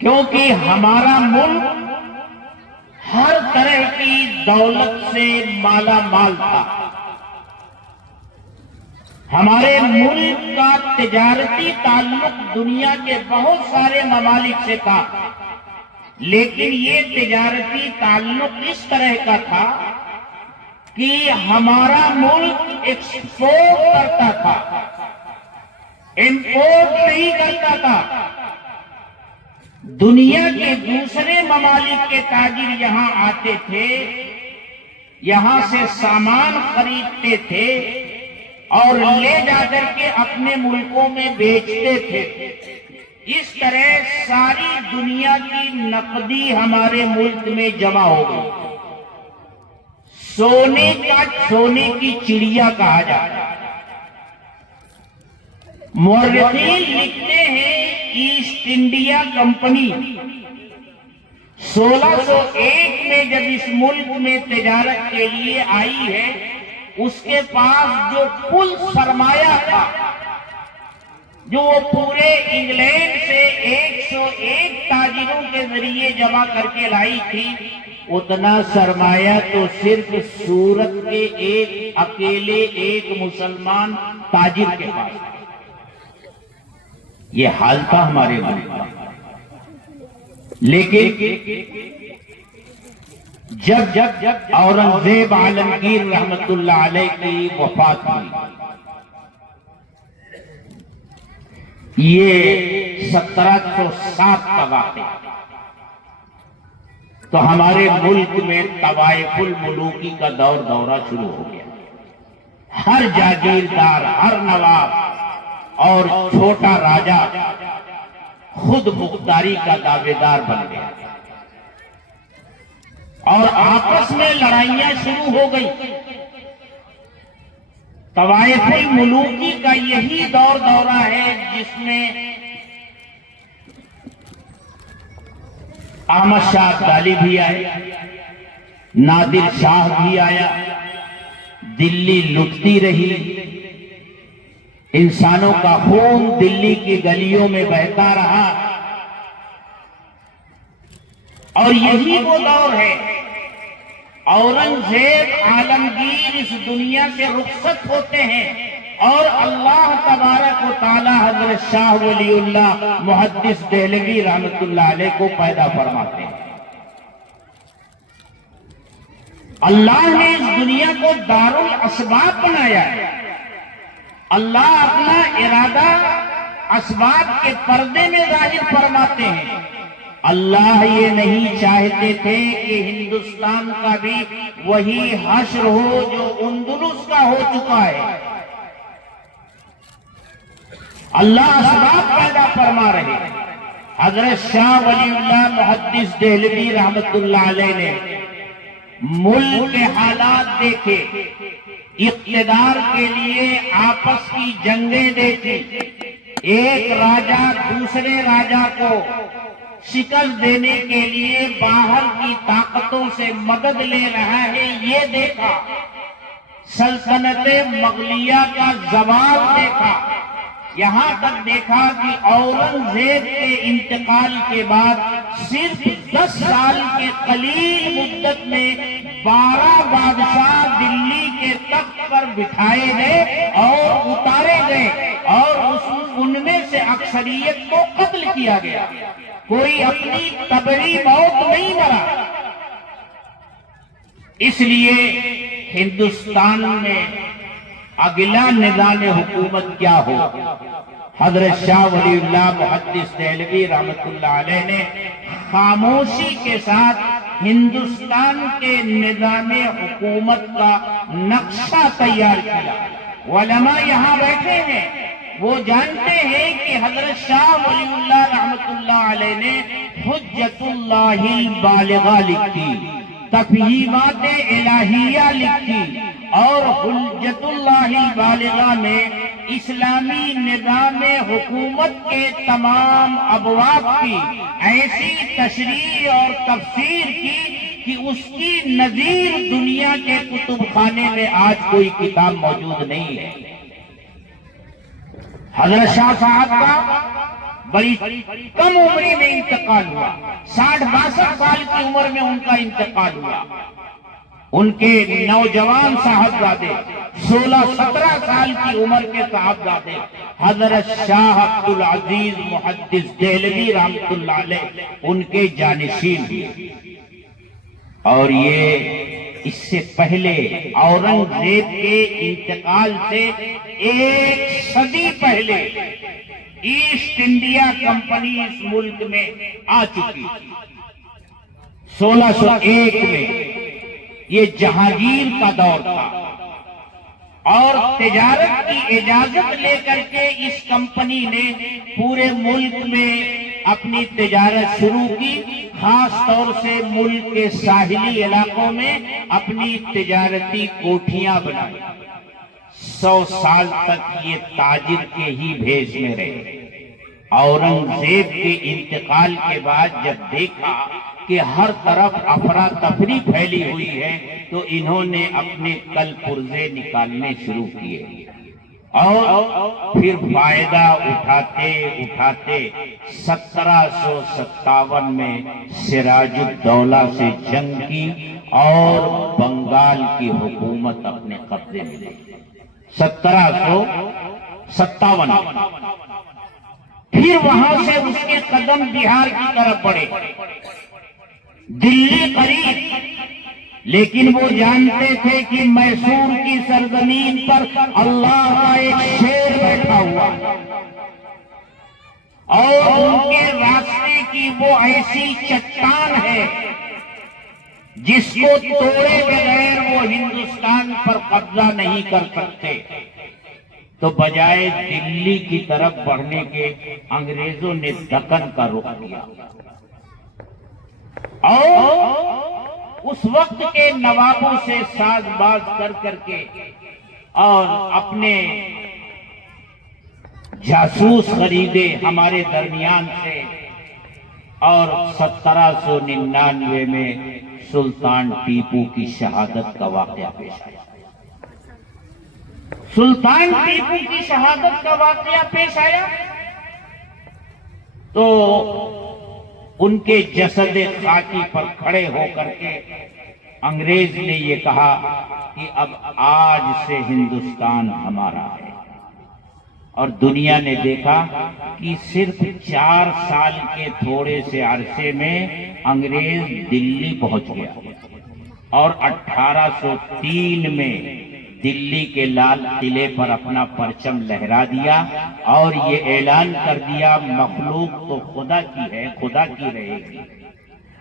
کیونکہ ہمارا ملک ہر طرح کی دولت سے مالا مال تھا۔ ہمارے ملک کا تجارتی تعلق دنیا کے بہت سارے ممالک سے تھا، لیکن یہ تجارتی تعلق اس طرح کا تھا کہ ہمارا ملک ایکسپورٹ کرتا تھا، امپورٹ نہیں کرتا تھا۔ دنیا کے دوسرے ممالک کے تاجر یہاں آتے تھے، یہاں سے سامان خریدتے تھے اور لے جا کر کے اپنے ملکوں میں بیچتے تھے۔ اس طرح ساری دنیا کی نقدی ہمارے ملک میں جمع ہو گئی۔ سونے کا سونے کی چڑیا کہا جاتا ہے۔ مورخین لکھتے ہیں ایسٹ انڈیا کمپنی 1601 میں جب اس ملک میں تجارت کے لیے آئی ہے، اس کے پاس جو کل سرمایہ تھا جو وہ پورے انگلینڈ سے 101 تاجروں کے ذریعے جمع کر کے لائی تھی، اتنا سرمایہ تو صرف سورت کے ایک اکیلے ایک مسلمان تاجر کے پاس تھا۔ یہ حال تھا ہمارے ملک کا۔ لیکن جب اورنگزیب عالمگیر رحمت اللہ علیہ کی وفات ہوئی، یہ 1707 کا واقعہ، تو ہمارے ملک میں طوائف الملوکی کا دورہ شروع ہو گیا۔ ہر جاگیردار، ہر نواب اور چھوٹا راجہ خود مختاری کا دعوے دار بن گیا اور آپس میں لڑائیاں شروع ہو گئی۔ طوائف الملوکی کا یہی دورہ ہے جس میں احمد شاہ ابدالی بھی آئے، نادر شاہ بھی آیا، دلی لٹتی رہی، انسانوں کا خون دلی کی گلیوں میں بہتا رہا، اور یہی وہ دور ہے۔ اورنگزیب عالمگیر اس دنیا سے رخصت ہوتے ہیں اور اللہ تبارک و تعالی حضرت شاہ ولی اللہ محدث دہلوی رحمت اللہ علیہ کو پیدا فرماتے ہیں۔ اللہ نے اس دنیا کو دارالاسباب بنایا ہے۔ اللہ اپنا ارادہ اسباب کے پردے میں ظاہر فرماتے ہیں۔ اللہ یہ نہیں چاہتے تھے کہ ہندوستان کا بھی وہی حشر ہو جو اندلس کا ہو چکا ہے۔ اللہ اسباب پیدا فرما رہے ہیں۔ حضرت شاہ ولی اللہ محدث دہلوی رحمت اللہ علیہ نے ملک کے حالات دیکھے، اقتدار کے لیے آپس کی جنگیں دیکھی، ایک راجہ دوسرے راجہ کو شکست دینے کے لیے باہر کی طاقتوں سے مدد لے رہا ہے، یہ دیکھا، سلطنت مغلیہ کا زوال دیکھا، یہاں تک دیکھا کہ اورنگزیب کے انتقال کے بعد صرف 10 سال کے قلیل مدت میں 12 بادشاہ دلی کے تخت پر بٹھائے گئے اور اتارے گئے، اور ان میں سے اکثریت کو قتل کیا گیا، کوئی اپنی طبعی موت نہیں مرا۔ اس لیے ہندوستان میں اگلا نظام حکومت کیا ہو؟ حضرت شاہ ولی اللہ محدث دہلوی رحمت اللہ علیہ نے خاموشی کے ساتھ ہندوستان کے نظام حکومت کا نقشہ تیار کیا۔ علماء یہاں بیٹھے ہیں، وہ جانتے ہیں کہ حضرت شاہ ولی اللہ رحمت اللہ علیہ نے حجت اللہ البالغہ لکھی، تفہیمات الہیہ لکھی، اور حجت اللہ البالغہ میں اسلامی نظام حکومت کے تمام ابواب کی ایسی تشریح اور تفسیر کی کہ اس کی نظیر دنیا کے کتب خانے میں آج کوئی کتاب موجود نہیں ہے۔ حضرت شاہ صاحب کا بڑی کم عمری میں انتقال ہوا، 60-62 سال کی عمر میں ان کا انتقال ہوا۔ ان کے نوجوان صاحبزادے 16-17 سال کی عمر کے صاحبزادے حضرت شاہ عبدالعزیز محدث دہلوی رحمت اللہ علیہ ان کے جانشین ہوئے، اور یہ اس سے پہلے اورنگزیب کے انتقال سے 1 صدی پہلے ایسٹ انڈیا کمپنی اس ملک میں آ چکی تھی۔ 1601 میں یہ جہانگیر کا دور تھا، اور تجارت کی اجازت لے کر کے اس کمپنی نے پورے ملک میں اپنی تجارت شروع کی، خاص طور سے ملک کے ساحلی علاقوں میں اپنی تجارتی کوٹھیاں بنائی۔ 100 سال تک یہ تاجر کے ہی بھیس میں رہے۔ اورنگزیب کے انتقال کے بعد جب دیکھا کہ ہر طرف افراتفری پھیلی ہوئی ہے تو انہوں نے اپنے کل پرزے نکالنے شروع کیے اور پھر فائدہ اٹھاتے اٹھاتے 1757 میں سراج الدولہ سے جنگ کی اور بنگال کی حکومت اپنے قبضے میں لے لی 1757۔ پھر وہاں سے اس کے قدم بہار کی طرف بڑھے، دلی قریب، لیکن وہ جانتے تھے کہ میسور کی سرزمین پر اللہ کا ایک شیر بیٹھا ہوا اور ان کے راستے کی وہ ایسی چٹان ہے جس کو توڑے بغیر وہ ہندوستان پر قبضہ نہیں کر سکتے۔ تو بجائے دلی کی طرف بڑھنے کے انگریزوں نے دکن کا رخ کیا اور اس وقت کے نوابوں سے ساز باز کر کے اور اپنے جاسوس خریدے ہمارے درمیان سے، اور 1799 میں سلطان ٹیپو کی شہادت کا واقعہ پیش آیا۔ سلطان ٹیپو کی شہادت کا واقعہ پیش آیا تو ان کے جسد خاکی پر کھڑے ہو کر کے انگریز نے یہ کہا کہ اب آج سے ہندوستان ہمارا ہے، اور دنیا نے دیکھا کہ صرف 4 سال کے تھوڑے سے عرصے میں انگریز دلی پہنچ گیا، اور 1803 میں دلی کے لال قلعے پر اپنا پرچم لہرا دیا اور یہ اعلان کر دیا مخلوق تو خدا کی ہے، خدا کی رہے گی،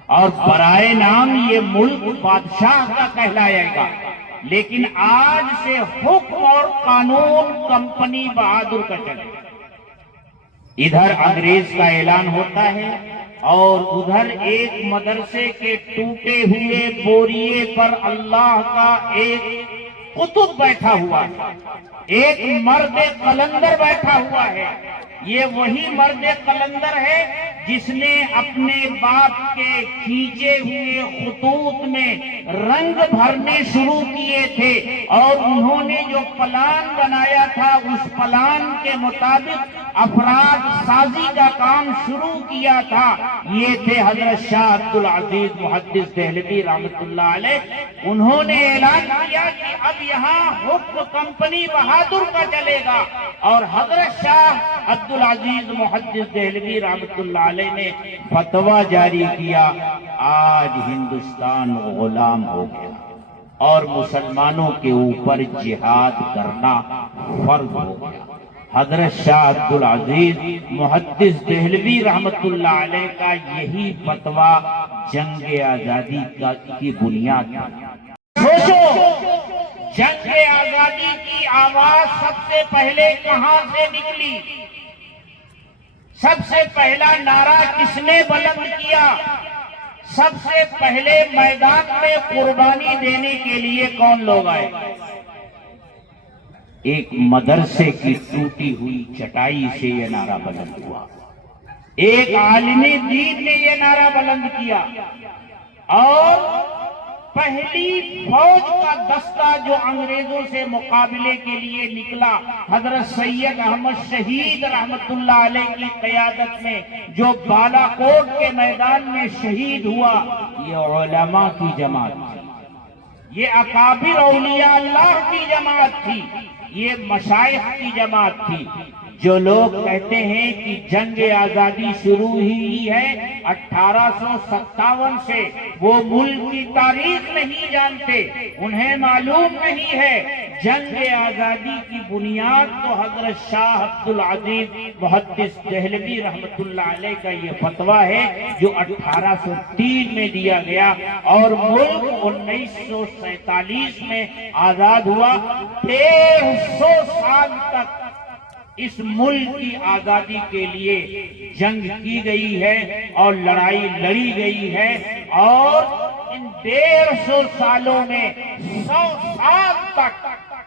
اور برائے نام یہ ملک بادشاہ کا کہلائے گا، لیکن آج سے حکم اور قانون کمپنی بہادر کا چلے گا۔ ادھر انگریز کا اعلان ہوتا ہے اور ادھر ایک مدرسے کے ٹوٹے ہوئے بوریے پر اللہ کا ایک قطب بیٹھا ہوا ہے، ایک مرد قلندر بیٹھا ہوا ہے۔ یہ وہی مرد قلندر ہے جس نے اپنے باپ کے کھینچے ہوئے خطوط میں رنگ بھرنے شروع کیے تھے، اور انہوں نے جو پلان بنایا تھا اس پلان کے مطابق افراد سازی کا کام شروع کیا تھا۔ یہ تھے حضرت شاہ عبدالعزیز محدث دہلوی رحمۃ اللہ علیہ۔ انہوں نے اعلان کیا کہ اب یہاں حکم کمپنی بہادر کا چلے گا، اور حضرت شاہ عبدالعزیز محدث دہلوی رحمۃ اللہ علیہ نے فتویٰ جاری کیا، آج ہندوستان غلام ہو گیا اور مسلمانوں کے اوپر جہاد کرنا فرض ہو گیا۔ حضرت شاہ عبدالعزیز محدث دہلوی رحمۃ اللہ علیہ کا یہی فتویٰ جنگ آزادی کی بنیاد ہے۔ سوچو، جنگ آزادی کی آواز سب سے پہلے کہاں سے نکلی؟ سب سے پہلا نعرہ کس نے بلند کیا؟ سب سے پہلے میدان میں قربانی دینے کے لیے کون لوگ آئے؟ ایک مدرسے کی ٹوٹی ہوئی چٹائی سے یہ نعرہ بلند ہوا، ایک عالم دین نے یہ نعرہ بلند کیا، اور پہلی فوج کا دستہ جو انگریزوں سے مقابلے کے لیے نکلا، حضرت سید احمد شہید رحمت اللہ علیہ کی قیادت میں جو بالا کوٹ کے میدان میں شہید ہوا، یہ علماء کی جماعت تھی، یہ اکابر اولیاء اللہ کی جماعت تھی، یہ مشائخ کی جماعت تھی۔ جو لوگ کہتے ہیں کہ جنگ آزادی شروع ہی ہے 1857 سے، وہ ملک کی تاریخ نہیں جانتے، انہیں معلوم نہیں ہے جنگ آزادی کی بنیاد تو حضرت شاہ عبدالعزیز محدث دہلوی رحمۃ اللہ علیہ کا یہ فتویٰ ہے جو 1803 میں دیا گیا، اور ملک 1947 میں آزاد ہوا۔ 150 سال تک اس ملک کی آزادی کے لیے جنگ کی گئی ہے اور لڑائی لڑی گئی ہے، اور ان 150 سالوں میں 100 سال تک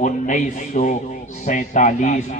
1947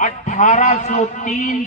1803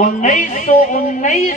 1919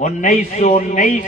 1919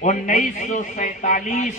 1947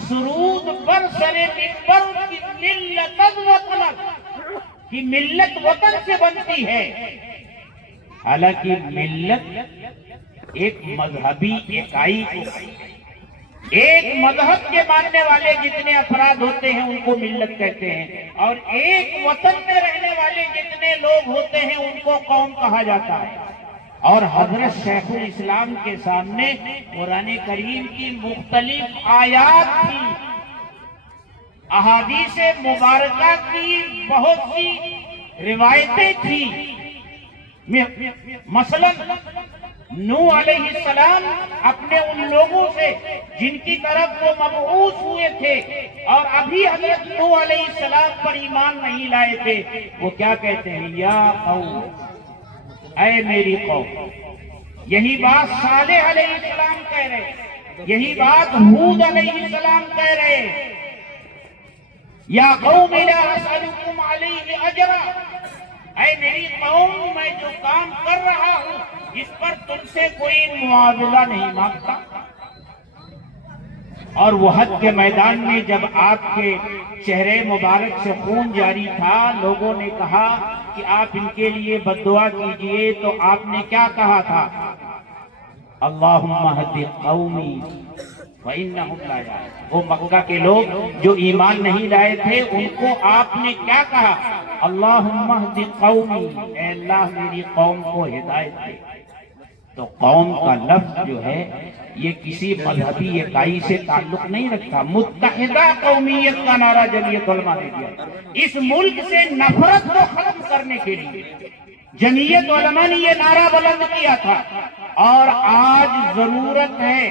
سرود پر سر منبر کی ملت وطن کی ملت وطن سے بنتی ہے. حالانکہ ملت ایک مذہبی اکائی کو، ایک مذہب کے ماننے والے جتنے افراد ہوتے ہیں ان کو ملت کہتے ہیں، اور ایک وطن میں رہنے والے جتنے لوگ ہوتے ہیں ان کو قوم کہا جاتا ہے. اور حضرت شیخ الاسلام کے سامنے قرآن کریم کی مختلف آیات تھی، احادیث مبارکہ کی بہت سی روایتیں تھیں. مثلا نوح علیہ السلام اپنے ان لوگوں سے جن کی طرف وہ مبعوث ہوئے تھے اور ابھی حضرت نوح علیہ السلام پر ایمان نہیں لائے تھے، وہ کیا کہتے ہیں؟ یا قوم، اے میری قوم. یہی بات صالح علیہ السلام کہہ رہے، یہی بات ہود علیہ السلام کہہ رہے. یا قوم لا اسألکم علیہ اجرا، اے میری قوم میں جو کام کر رہا ہوں اس پر تم سے کوئی معاوضہ نہیں مانگتا. اور وہ حد کے میدان میں جب آپ کے چہرے مبارک سے خون جاری تھا، لوگوں نے کہا کہ آپ ان کے لیے بد دعا کیجئے، تو آپ نے کیا کہا تھا؟ اللہم اہد قومی فإنہم لا یعلمون. وہ مکہ کے لوگ جو ایمان نہیں لائے تھے ان کو آپ نے کیا کہا؟ اللہم اہد قومی، اے اللہ میری قوم کو ہدایت دے. تو قوم کا لفظ جو ہے یہ کسی مذہبی اکائی سے تعلق نہیں رکھتا. متحدہ قومیت کا نعرہ جمعیت علماء نے دیا. اس ملک سے نفرت کو ختم کرنے کے لیے جمعیت علماء نے یہ نعرہ بلند کیا تھا. اور آج ضرورت ہے،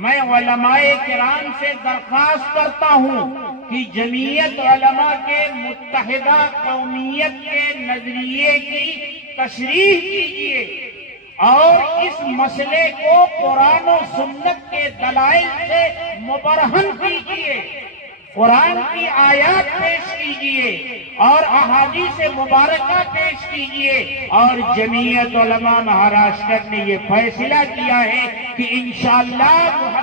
میں علماء کرام سے درخواست کرتا ہوں کہ جمعیت علماء کے متحدہ قومیت کے نظریے کی تشریح کیجیے اور اس مسئلے کو قرآن و سنت کے دلائل سے مبرہن کیجیے. قرآن کی آیات پیش کیجیے اور احادیث مبارکہ پیش کیجیے. اور جمعیت علماء مہاراشٹر نے یہ فیصلہ کیا ہے کہ انشاءاللہ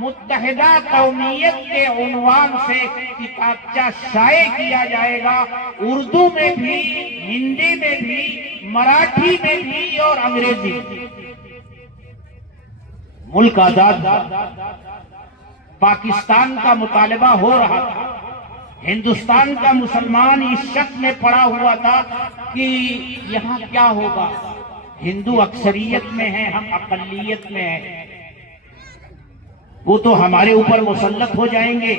متحدہ قومیت کے عنوان سے کتابچہ شائع کیا جائے گا، اردو میں بھی، ہندی میں بھی، مراٹھی میں بھی اور انگریزی میں. ملک آزاد پاکستان کا مطالبہ ہو رہا تھا. ہندوستان کا مسلمان اس شک میں پڑا ہوا تھا کہ یہاں کیا ہوگا، ہندو اکثریت میں ہیں، ہم اقلیت میں ہیں، وہ تو ہمارے اوپر مسلط ہو جائیں گے.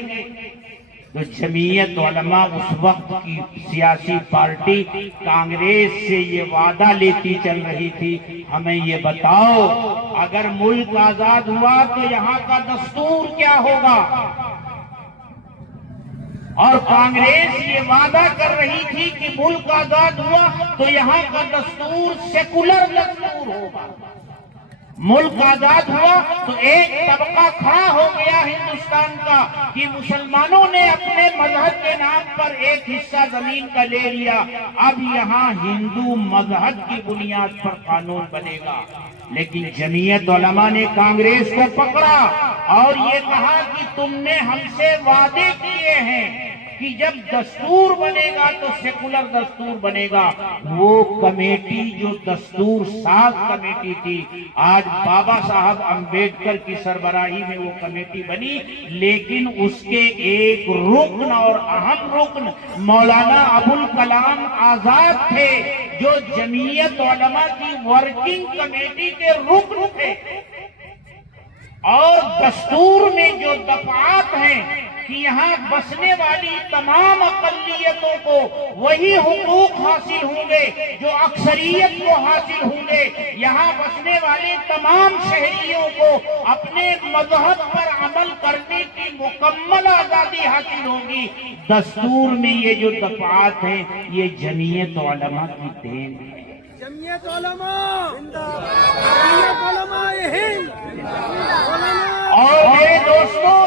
تو جمعیت علماء اس وقت کی سیاسی پارٹی کانگریس سے یہ وعدہ لیتی چل رہی تھی، ہمیں یہ بتاؤ اگر ملک آزاد ہوا تو یہاں کا دستور کیا ہوگا. اور کانگریس یہ وعدہ کر رہی تھی کہ ملک آزاد ہوا تو یہاں کا دستور سیکولر دستور ہوگا. ملک آزاد ہوا تو ایک طبقہ کھڑا ہو گیا ہندوستان کا کہ مسلمانوں نے اپنے مذہب کے نام پر ایک حصہ زمین کا لے لیا، اب یہاں ہندو مذہب کی بنیاد پر قانون بنے گا. لیکن جمعیت علماء نے کانگریس کو پکڑا اور یہ کہا کہ تم نے ہم سے وعدے کیے ہیں کہ جب دستور بنے گا تو سیکولر دستور بنے گا. وہ کمیٹی جو دستور ساز کمیٹی تھی، آج بابا صاحب امبیڈکر کی سربراہی میں وہ کمیٹی بنی، لیکن اس کے ایک رکن اور اہم رکن مولانا ابوالکلام آزاد تھے جو جمعیت علماء کی ورکنگ کمیٹی کے رکن تھے. اور دستور میں جو دفعات ہیں کہ یہاں بسنے والی تمام اقلیتوں کو وہی حقوق حاصل ہوں گے جو اکثریت کو حاصل ہوں گے، یہاں بسنے والے تمام شہریوں کو اپنے مذہب پر عمل کرنے کی مکمل آزادی حاصل ہوگی. دستور میں یہ جو دفعات ہیں یہ جمعیت علماء کی دین ہے. جمعیت علماء جمعیت علماء ہند. اور میرے دوستوں،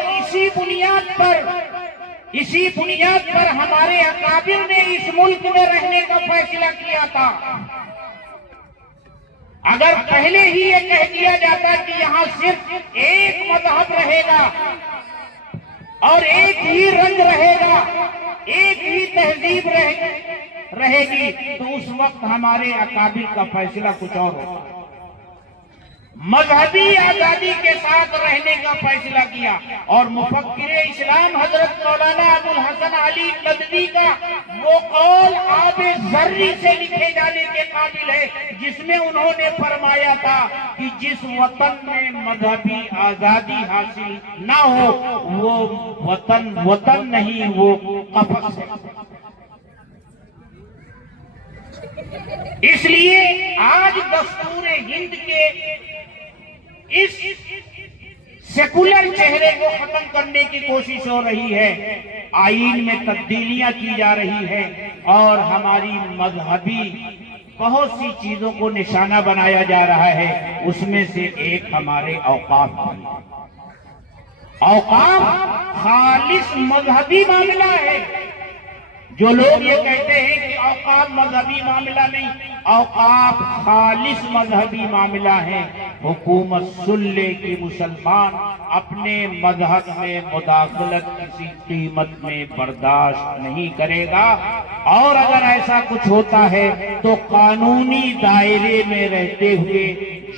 اسی بنیاد پر ہمارے اکابر نے اس ملک میں رہنے کا فیصلہ کیا تھا. اگر پہلے ہی یہ کہہ دیا جاتا کہ یہاں صرف ایک مذہب رہے گا اور ایک ہی رنگ رہے گا، ایک ہی تہذیب رہے گی، تو اس وقت ہمارے اکابر کا فیصلہ کچھ اور ہوگا۔ مذہبی آزادی کے ساتھ رہنے کا فیصلہ کیا، اور مفکر اسلام حضرت مولانا ابو الحسن علی ندوی کا وہ قول آب زری سے لکھے جانے کے قابل ہے، جس میں انہوں نے فرمایا تھا کہ جس وطن میں مذہبی آزادی حاصل نہ ہو وہ وطن نہیں، وہ قفس ہے۔ اس لیے آج دستور ہند کے اس سیکولر چہرے کو ختم کرنے کی کوشش ہو رہی ہے، آئین میں تبدیلیاں کی جا رہی ہے، اور ہماری مذہبی بہت سی چیزوں کو نشانہ بنایا جا رہا ہے۔ اس میں سے ایک ہمارے اوقاف، اوقاف خالص مذہبی معاملہ ہے۔ جو لوگ یہ کہتے ہیں کہ اوقاف مذہبی معاملہ نہیں، اوقاف خالص مذہبی معاملہ ہے۔ حکومت سن لے کہ مسلمان اپنے مذہب میں مداخلت کسی قیمت میں برداشت نہیں کرے گا، اور اگر ایسا کچھ ہوتا ہے تو قانونی دائرے میں رہتے ہوئے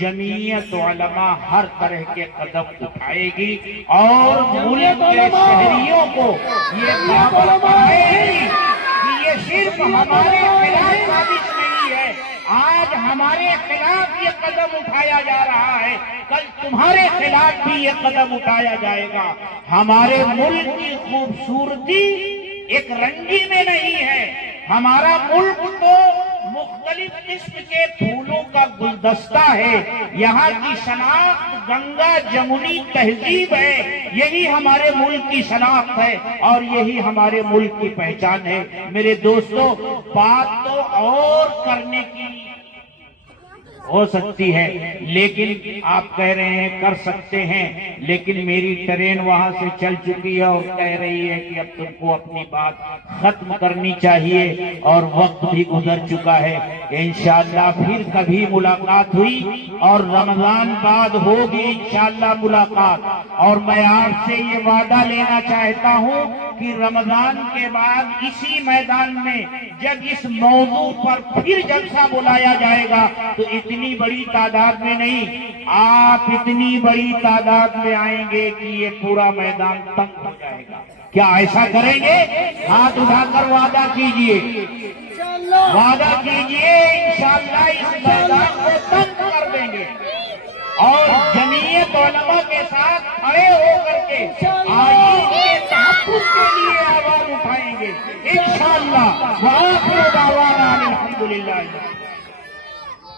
جمعیت علماء ہر طرح کے قدم اٹھائے گی، اور ملک کے شہریوں کو یہ دعوت پڑھائے گی کہ یہ صرف ہمارے خلاف سازش نہیں ہے، آج ہمارے خلاف یہ قدم اٹھایا جا رہا ہے، کل تمہارے خلاف بھی یہ قدم اٹھایا جائے گا۔ ہمارے ملک کی خوبصورتی ایک رنگی میں نہیں ہے، ہمارا ملک تو مختلف قسم کے پھولوں کا گلدستہ ہے، یہاں کی شناخت گنگا جمنی تہذیب ہے، یہی ہمارے ملک کی شناخت ہے اور یہی ہمارے ملک کی پہچان ہے۔ میرے دوستو، بات تو اور کرنے کی ہو سکتی ہے، لیکن آپ کہہ رہے ہیں کر سکتے ہیں، لیکن میری ٹرین وہاں سے چل چکی ہے اور کہہ رہی ہے کہ اب تم کو اپنی بات ختم کرنی چاہیے اور وقت بھی گزر چکا ہے۔ انشاءاللہ پھر کبھی ملاقات ہوئی اور رمضان بعد ہوگی انشاءاللہ ملاقات، اور میں آپ سے یہ وعدہ لینا چاہتا ہوں کہ رمضان کے بعد اسی میدان میں جب اس موضوع پر پھر جلسہ بلایا جائے گا تو اتنی بڑی تعداد میں نہیں، آپ اتنی بڑی تعداد میں آئیں گے کہ یہ پورا میدان تنگ ہو جائے گا۔ کیا ایسا کریں گے؟ ہاتھ اٹھا کر وعدہ کیجئے، وعدہ کیجئے، انشاءاللہ اس میدان کو تنگ کر دیں گے، اور جمعیت علماء کے ساتھ کھڑے ہو کر کے آئین کے تحفظ کے لیے آواز اٹھائیں گے انشاءاللہ۔ وآخر دعوانا الحمدللہ۔